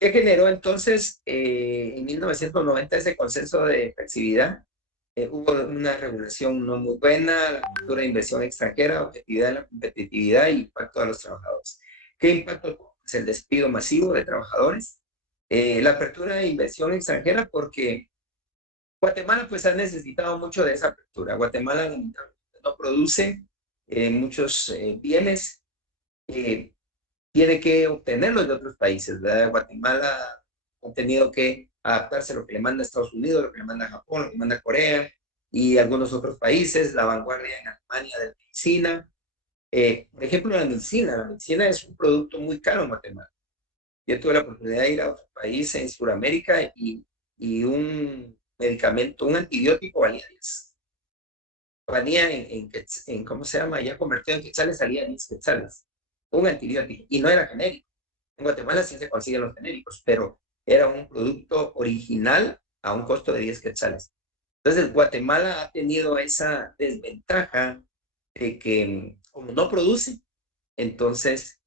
¿Qué generó entonces en 1990 ese consenso de flexibilidad? Hubo una regulación no muy buena, la cultura de inversión extranjera, objetividad en la competitividad y impacto a los trabajadores. ¿Qué impacto tuvo? Pues el despido masivo de trabajadores, la apertura de inversión extranjera, porque Guatemala pues ha necesitado mucho de esa apertura. Guatemala no produce muchos bienes, tiene que obtenerlos de otros países, ¿verdad? Guatemala ha tenido que adaptarse a lo que le manda Estados Unidos, lo que le manda Japón, lo que le manda Corea y algunos otros países, la vanguardia en Alemania de la medicina. Por ejemplo, la medicina es un producto muy caro en Guatemala. Yo tuve la oportunidad de ir a otro país en Sudamérica y un medicamento, un antibiótico valía 10. Valía en ¿cómo se llama? Ya convertido en quetzales, salía 10 quetzales. Un antibiótico. Y no era genérico. En Guatemala sí se consiguen los genéricos, pero era un producto original a un costo de 10 quetzales. Entonces, Guatemala ha tenido esa desventaja de que, como no produce, entonces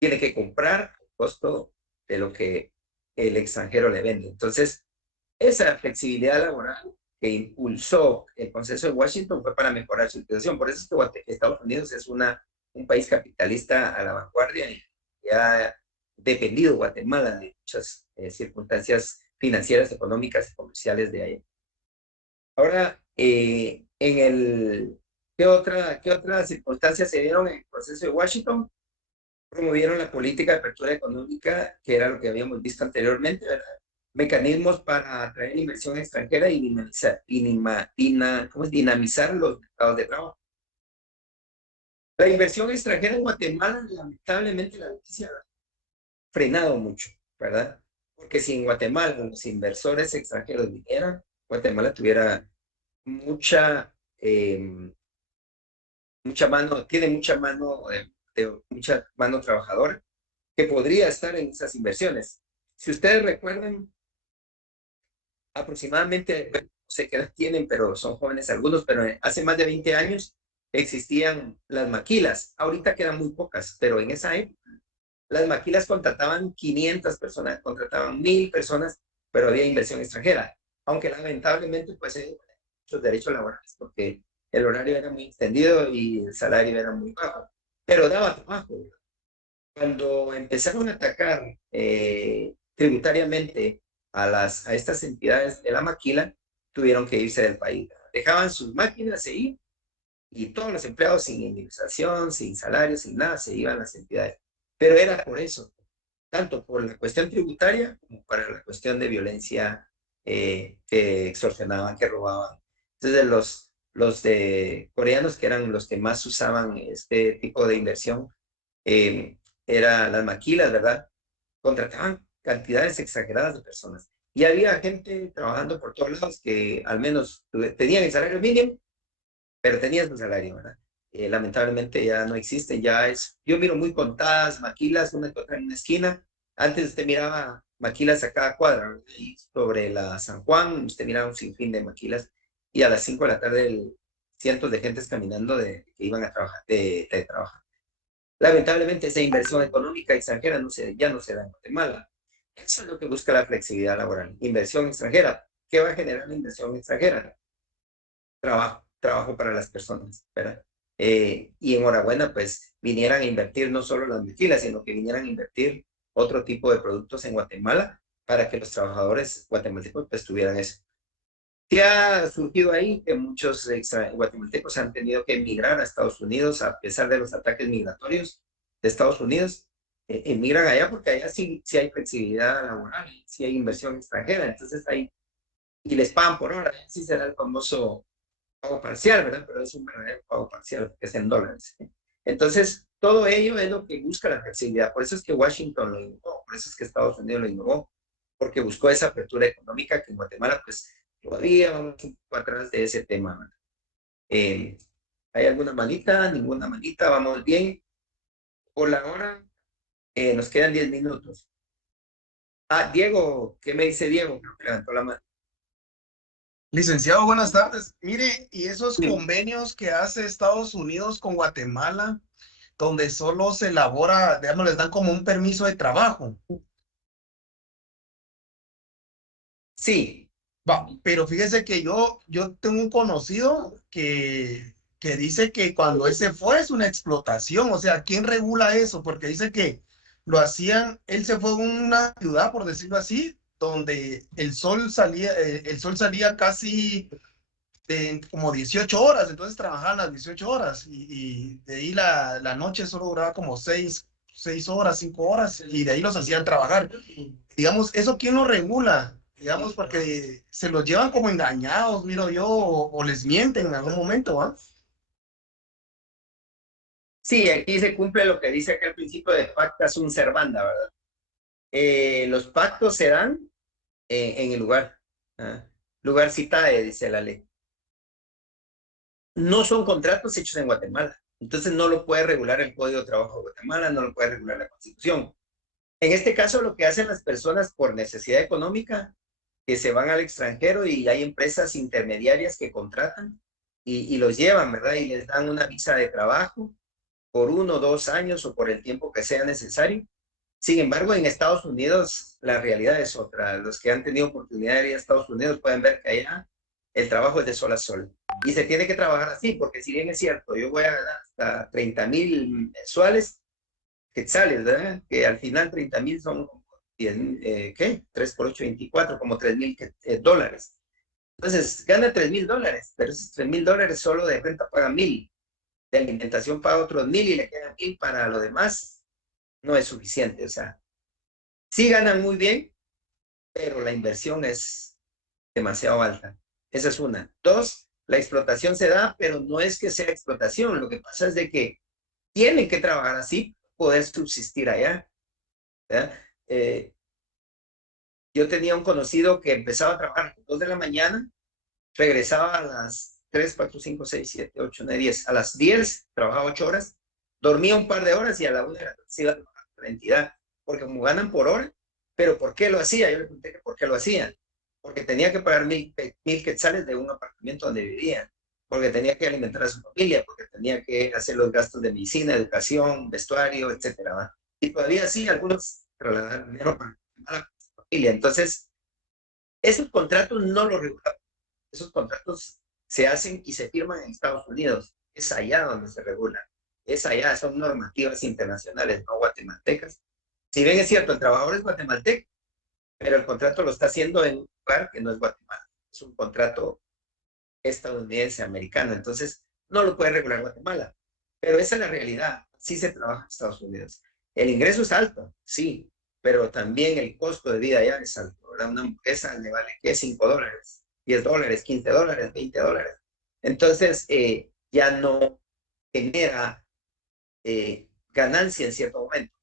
tiene que comprar el costo de lo que el extranjero le vende. Entonces, esa flexibilidad laboral que impulsó el consenso de Washington fue para mejorar su situación. Por eso es que Estados Unidos es un país capitalista a la vanguardia y ha dependido Guatemala de muchas circunstancias financieras, económicas y comerciales de ahí. Ahora, ¿qué otras circunstancias se dieron en el proceso de Washington? Promovieron la política de apertura económica, que era lo que habíamos visto anteriormente, ¿verdad? Mecanismos para atraer inversión extranjera y dinamizar los mercados de trabajo. La inversión extranjera en Guatemala, lamentablemente, la noticia ha frenado mucho, ¿verdad? Porque si en Guatemala los inversores extranjeros vinieran, Guatemala tuviera mucha mano, tiene mucha mano trabajadora que podría estar en esas inversiones. Si ustedes recuerdan, aproximadamente, bueno, no sé qué edad tienen, pero son jóvenes algunos, pero hace más de 20 años existían las maquilas. Ahorita quedan muy pocas, pero en esa época las maquilas contrataban 500 personas, contrataban 1000 personas, pero había inversión extranjera. Aunque lamentablemente, pues, muchos derechos laborales, porque el horario era muy extendido y el salario era muy bajo, pero daba trabajo. Cuando empezaron a atacar tributariamente a estas entidades de la maquila, tuvieron que irse del país. Dejaban sus máquinas, se iban, y todos los empleados sin indemnización, sin salario, sin nada, se iban a las entidades. Pero era por eso, tanto por la cuestión tributaria como para la cuestión de violencia que extorsionaban, que robaban. Entonces los de coreanos, que eran los que más usaban este tipo de inversión, eran las maquilas, ¿verdad? Contrataban cantidades exageradas de personas. Y había gente trabajando por todos lados que al menos tenían el salario mínimo, pero tenían su salario, ¿verdad? Lamentablemente ya no existen, yo miro muy contadas maquilas, una que otra en una esquina. Antes usted miraba maquilas a cada cuadra, ¿verdad? Y sobre la San Juan usted miraba un sinfín de maquilas y a las 5 de la tarde cientos de gentes caminando que iban a trabajar, de trabajar. Lamentablemente esa inversión económica extranjera ya no se da en Guatemala. Eso es lo que busca la flexibilidad laboral. Inversión extranjera. ¿Qué va a generar la inversión extranjera? Trabajo para las personas, ¿verdad? Y enhorabuena, pues vinieran a invertir no solo las maquilas, sino que vinieran a invertir otro tipo de productos en Guatemala para que los trabajadores guatemaltecos pues tuvieran eso. ¿Qué ha surgido ahí? Que muchos guatemaltecos han tenido que emigrar a Estados Unidos a pesar de los ataques migratorios de Estados Unidos. Emigran allá porque allá sí hay flexibilidad laboral, sí hay inversión extranjera, entonces ahí, y les pagan por hora, sí será el famoso pago parcial, ¿verdad? Pero es un verdadero pago parcial, que es en dólares. Entonces, todo ello es lo que busca la flexibilidad. Por eso es que Washington lo innovó, por eso es que Estados Unidos lo innovó, porque buscó esa apertura económica que en Guatemala, pues, todavía vamos un poco atrás de ese tema, ¿verdad? ¿Hay alguna manita? Ninguna manita, vamos bien. Por la hora, nos quedan 10 minutos. Ah, Diego, ¿qué me dice Diego? Creo que levantó la mano. Licenciado, buenas tardes. Mire, y esos convenios que hace Estados Unidos con Guatemala, donde solo se elabora, digamos, les dan como un permiso de trabajo. Sí. Va, pero fíjese que yo tengo un conocido que dice que cuando él se fue es una explotación. O sea, ¿quién regula eso? Porque dice que lo hacían, él se fue a una ciudad, por decirlo así, donde el sol salía casi como 18 horas, entonces trabajaban las 18 horas y de ahí la noche solo duraba como 6 horas, 5 horas y de ahí los hacían trabajar. Digamos, ¿eso quién lo regula? Digamos, porque se los llevan como engañados, miro yo, o les mienten en algún momento, ¿ah? Sí, aquí se cumple lo que dice acá al principio de pacta sunt servanda, ¿verdad? Los pactos se dan en el lugar. Lugar citae, dice la ley. No son contratos hechos en Guatemala. Entonces no lo puede regular el Código de Trabajo de Guatemala, no lo puede regular la Constitución. En este caso, lo que hacen las personas por necesidad económica, que se van al extranjero y hay empresas intermediarias que contratan y los llevan, ¿verdad? Y les dan una visa de trabajo por 1 o 2 años o por el tiempo que sea necesario. Sin embargo, en Estados Unidos la realidad es otra. Los que han tenido oportunidad de ir a Estados Unidos pueden ver que allá el trabajo es de sol a sol. Y se tiene que trabajar así, porque si bien es cierto, yo voy a ganar hasta 30,000 mensuales, quetzales, ¿verdad? Que al final 30,000 son, 10, ¿qué? 3 por 8, 24, como 3,000 dólares. Entonces, gana 3,000 dólares, pero esos 3,000 dólares solo de renta paga 1,000, de alimentación paga otros 1,000 y le quedan 1,000 para lo demás. No es suficiente, o sea, sí ganan muy bien, pero la inversión es demasiado alta. Esa es una. 2, la explotación se da, pero no es que sea explotación. Lo que pasa es de que tienen que trabajar así, poder subsistir allá. Yo tenía un conocido que empezaba a trabajar a las 2 de la mañana, regresaba a las 3, 4, 5, 6, 7, 8, 9, 10. A las 10 trabajaba 8 horas, dormía un par de horas y a la 1 de la tarde se iba a trabajar a la entidad, porque como ganan por hora, pero ¿por qué lo hacía? Yo le pregunté que por qué lo hacía. Porque tenía que pagar 1,000 quetzales de un apartamento donde vivía, porque tenía que alimentar a su familia, porque tenía que hacer los gastos de medicina, educación, vestuario, etcétera. Y todavía sí, algunos trasladan dinero para la familia. Entonces, esos contratos no los regulan. Esos contratos se hacen y se firman en Estados Unidos. Es allá donde se regulan. Es allá, son normativas internacionales, no guatemaltecas. Si bien es cierto, el trabajador es guatemalteco, pero el contrato lo está haciendo en un lugar que no es Guatemala. Es un contrato estadounidense, americano. Entonces, no lo puede regular Guatemala. Pero esa es la realidad. Sí se trabaja en Estados Unidos. El ingreso es alto, sí, pero también el costo de vida allá es alto, ¿verdad? Una hamburguesa le vale, ¿qué? 5 dólares, 10 dólares, 15 dólares, 20 dólares. Entonces, ya no genera ganancia en cierto momento.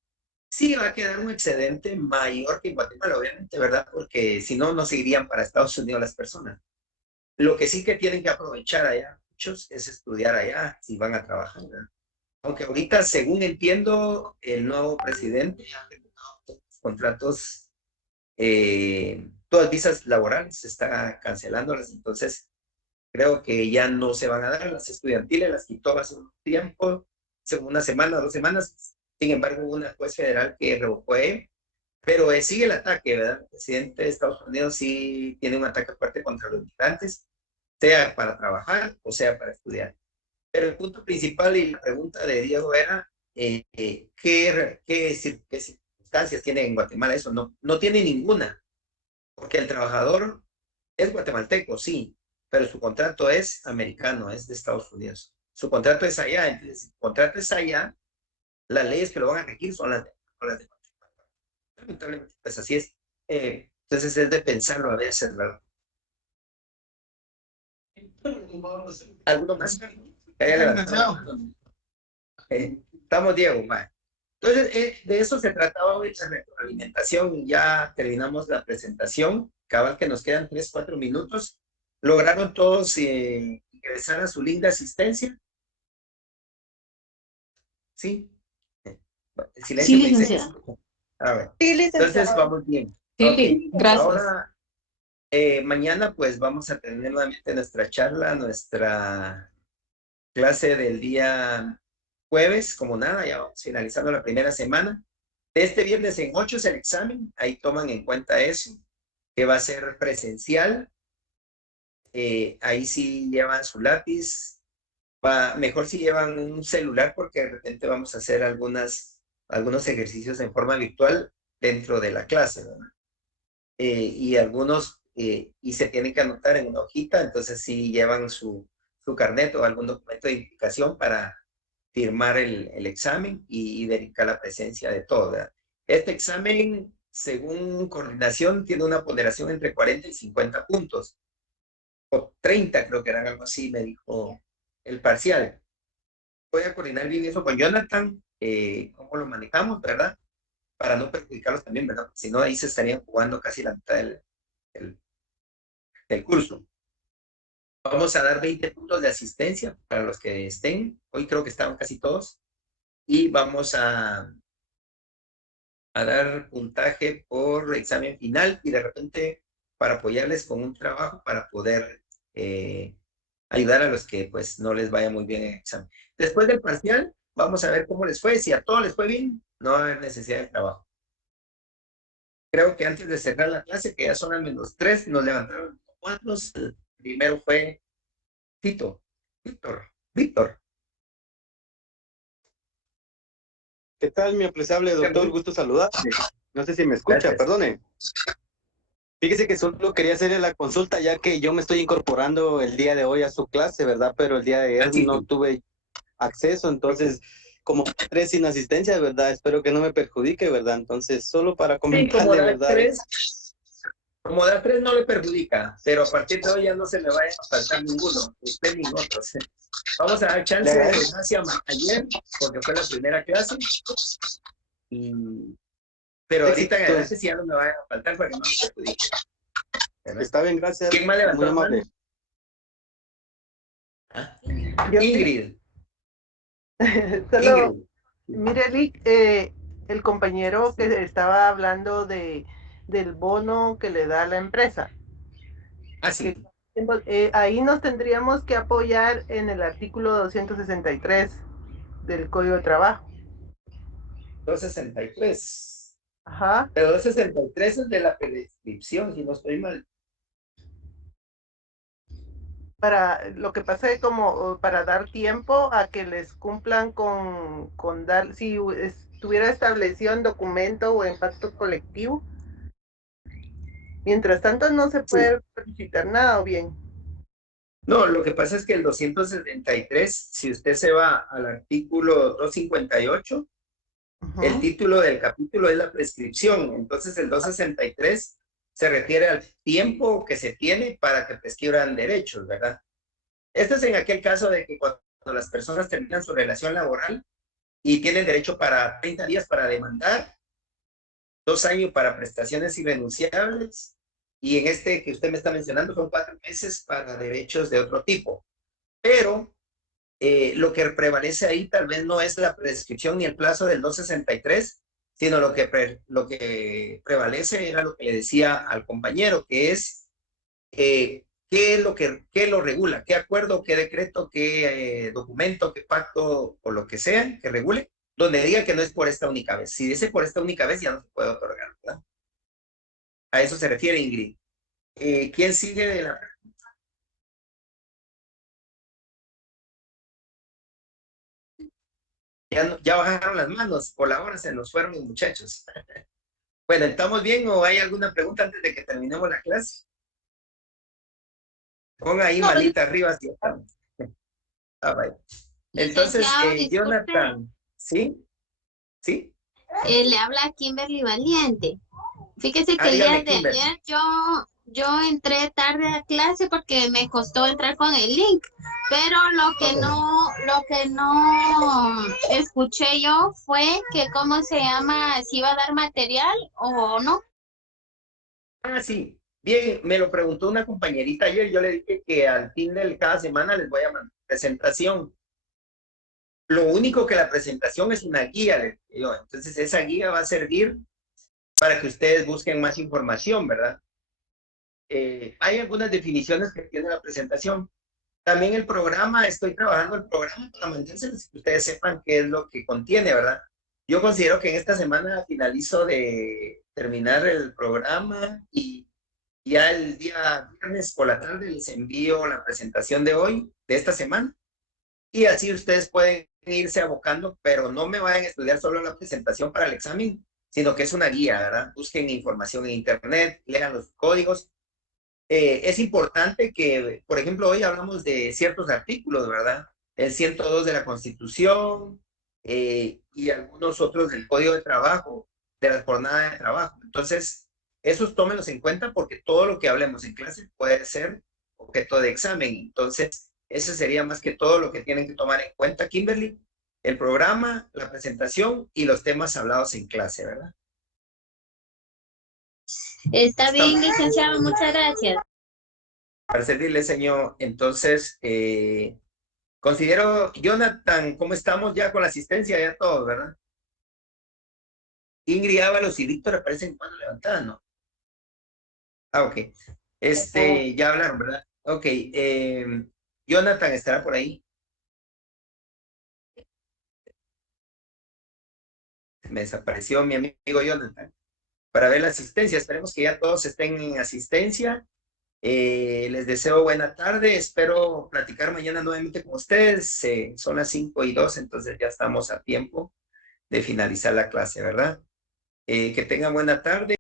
Sí va a quedar un excedente mayor que en Guatemala, obviamente, ¿verdad? Porque si no, no seguirían para Estados Unidos las personas. Lo que sí que tienen que aprovechar allá, muchos, es estudiar allá si van a trabajar, ¿verdad? Aunque ahorita, según entiendo, el nuevo presidente ha terminado todos los contratos, todas visas laborales, está cancelándolas, entonces creo que ya no se van a dar las estudiantiles, las quitó hace un tiempo, una semana, 2 semanas. Sin embargo, hubo una juez federal que revocó, pero sigue el ataque, ¿verdad? El presidente de Estados Unidos sí tiene un ataque fuerte contra los migrantes, sea para trabajar o sea para estudiar. Pero el punto principal y la pregunta de Diego era, ¿qué circunstancias tiene en Guatemala eso? No tiene ninguna, porque el trabajador es guatemalteco, sí, pero su contrato es americano, es de Estados Unidos. Su contrato es allá, entonces, si su contrato es allá, las leyes que lo van a regir son las de Guatemala. Lamentablemente, pues así es. Entonces es de pensarlo a veces, ¿verdad? ¿Alguno más? Estamos, Diego. Va. Entonces, de eso se trataba hoy, la retroalimentación. Ya terminamos la presentación. Cabal que nos quedan 3-4 minutos. ¿Lograron todos ingresar a su link de asistencia? ¿Sí? El silencio Sí, me dice licenciado. a ver. Sí, licenciado. Entonces vamos bien. Sí, Okay. gracias. Ahora, mañana pues vamos a tener nuevamente nuestra charla, nuestra clase del día jueves, como nada, ya vamos finalizando la primera semana. Este viernes en 8 es el examen, ahí toman en cuenta eso, que va a ser presencial. Ahí sí llevan su lápiz, mejor si llevan un celular porque de repente vamos a hacer algunos ejercicios en forma virtual dentro de la clase, ¿verdad? Y algunos, y se tienen que anotar en una hojita, entonces sí llevan su carnet o algún documento de identificación para firmar el examen y verificar la presencia de todo, ¿verdad? Este examen, según coordinación, tiene una ponderación entre 40 y 50 puntos, o 30 creo que eran, algo así, me dijo el parcial. Voy a coordinar bien eso con Jonathan, cómo lo manejamos, ¿verdad? Para no perjudicarlos también, ¿verdad? Si no, ahí se estarían jugando casi la mitad del curso. Vamos a dar 20 puntos de asistencia para los que estén. Hoy creo que estaban casi todos. Y vamos a dar puntaje por examen final y de repente para apoyarles con un trabajo para poder ayudar a los que pues no les vaya muy bien en el examen. Después del parcial, vamos a ver cómo les fue. Si a todos les fue bien, no va a haber necesidad de trabajo. Creo que antes de cerrar la clase, que ya son al menos 3, nos levantaron 4. El primero fue Víctor. ¿Qué tal, mi apreciable doctor? Gusto saludarle. No sé si me escucha, Gracias. perdone. Fíjese que solo quería hacerle la consulta, ya que yo me estoy incorporando el día de hoy a su clase, ¿verdad? Pero el día de ayer no tuve acceso, entonces, como 3 sin asistencia, ¿verdad? Espero que no me perjudique, ¿verdad? Entonces, solo para comentarle, ¿verdad? Como da 3 no le perjudica, pero a partir de hoy ya no se le vaya a faltar ninguno, usted ni otros. Vamos a dar chance de gimnasia ayer, porque fue la primera clase. Pero ahorita en adelante sí ya no me vaya a faltar para que no me perjudique. Está bien, gracias. ¿Quién más levantó Muy la mano? amable. ¿Ah? Yo Ingrid. Solo, Ingrid. mire, Lick, el compañero que estaba hablando del bono que le da la empresa. Ah, sí. Ahí nos tendríamos que apoyar en el artículo 263 del Código de Trabajo. 263. Ajá. Pero 263 es de la prescripción, si no estoy mal. Para lo que pasa es como para dar tiempo a que les cumplan con dar, si estuviera establecido en documento o en pacto colectivo. Mientras tanto no se puede solicitar nada, ¿o bien? No, lo que pasa es que el 273, si usted se va al artículo 258, el título del capítulo es la prescripción. Entonces el 263 se refiere al tiempo que se tiene para que prescriban derechos, ¿verdad? Esto es en aquel caso de que cuando las personas terminan su relación laboral y tienen derecho para 30 días para demandar, 2 años para prestaciones irrenunciables, y en este que usted me está mencionando son 4 meses para derechos de otro tipo. Pero lo que prevalece ahí tal vez no es la prescripción ni el plazo del 263, sino lo que prevalece era lo que le decía al compañero, que es que ¿qué es qué lo regula? ¿Qué acuerdo, qué decreto, qué documento, qué pacto o lo que sea que regule? Donde diga que no es por esta única vez. Si dice por esta única vez, ya no se puede otorgar, ¿verdad? A eso se refiere Ingrid. ¿Quién sigue de la... Ya bajaron las manos, por la hora se nos fueron los muchachos. Bueno, ¿estamos bien o hay alguna pregunta antes de que terminemos la clase? Ponga ahí manita arriba si estamos. Ah, vaya. Entonces, Licenciado, disculpe, Jonathan, ¿sí? ¿Sí? le habla Kimberly Valiente. Fíjese que el día Dígame, de Kimberly. ayer yo entré tarde a clase porque me costó entrar con el link, pero lo que no escuché yo fue que cómo se llama, si iba a dar material o no. Ah, sí. Bien, me lo preguntó una compañerita ayer. Yo le dije que al fin de cada semana les voy a mandar presentación. Lo único que la presentación es una guía, le dije yo. Entonces, esa guía va a servir para que ustedes busquen más información, ¿verdad? Hay algunas definiciones que tiene la presentación. También el programa, estoy trabajando el programa para mantenerse, que ustedes sepan qué es lo que contiene, ¿verdad? Yo considero que en esta semana finalizo de terminar el programa y ya el día viernes por la tarde les envío la presentación de hoy, de esta semana, y así ustedes pueden irse abocando, pero no me vayan a estudiar solo la presentación para el examen, sino que es una guía, ¿verdad? Busquen información en internet, lean los códigos. Es importante que, por ejemplo, hoy hablamos de ciertos artículos, ¿verdad? El 102 de la Constitución y algunos otros del Código de Trabajo, de la jornada de trabajo. Entonces, esos tómenlos en cuenta porque todo lo que hablemos en clase puede ser objeto de examen. Entonces, eso sería más que todo lo que tienen que tomar en cuenta, Kimberly, el programa, la presentación y los temas hablados en clase, ¿verdad? Está bien, licenciado, muchas gracias. Para servirle, señor. Entonces, considero, Jonathan, ¿cómo estamos ya con la asistencia? Ya todos, ¿verdad? Ingrid Ábalos y Víctor aparecen cuando levantadas, ¿no? Ah, ok. Ya hablaron, ¿verdad? Ok. Jonathan estará por ahí. Me desapareció mi amigo Jonathan. Para ver la asistencia, esperemos que ya todos estén en asistencia. Les deseo buena tarde, espero platicar mañana nuevamente con ustedes. Son las 5:02, entonces ya estamos a tiempo de finalizar la clase, ¿verdad? Que tengan buena tarde.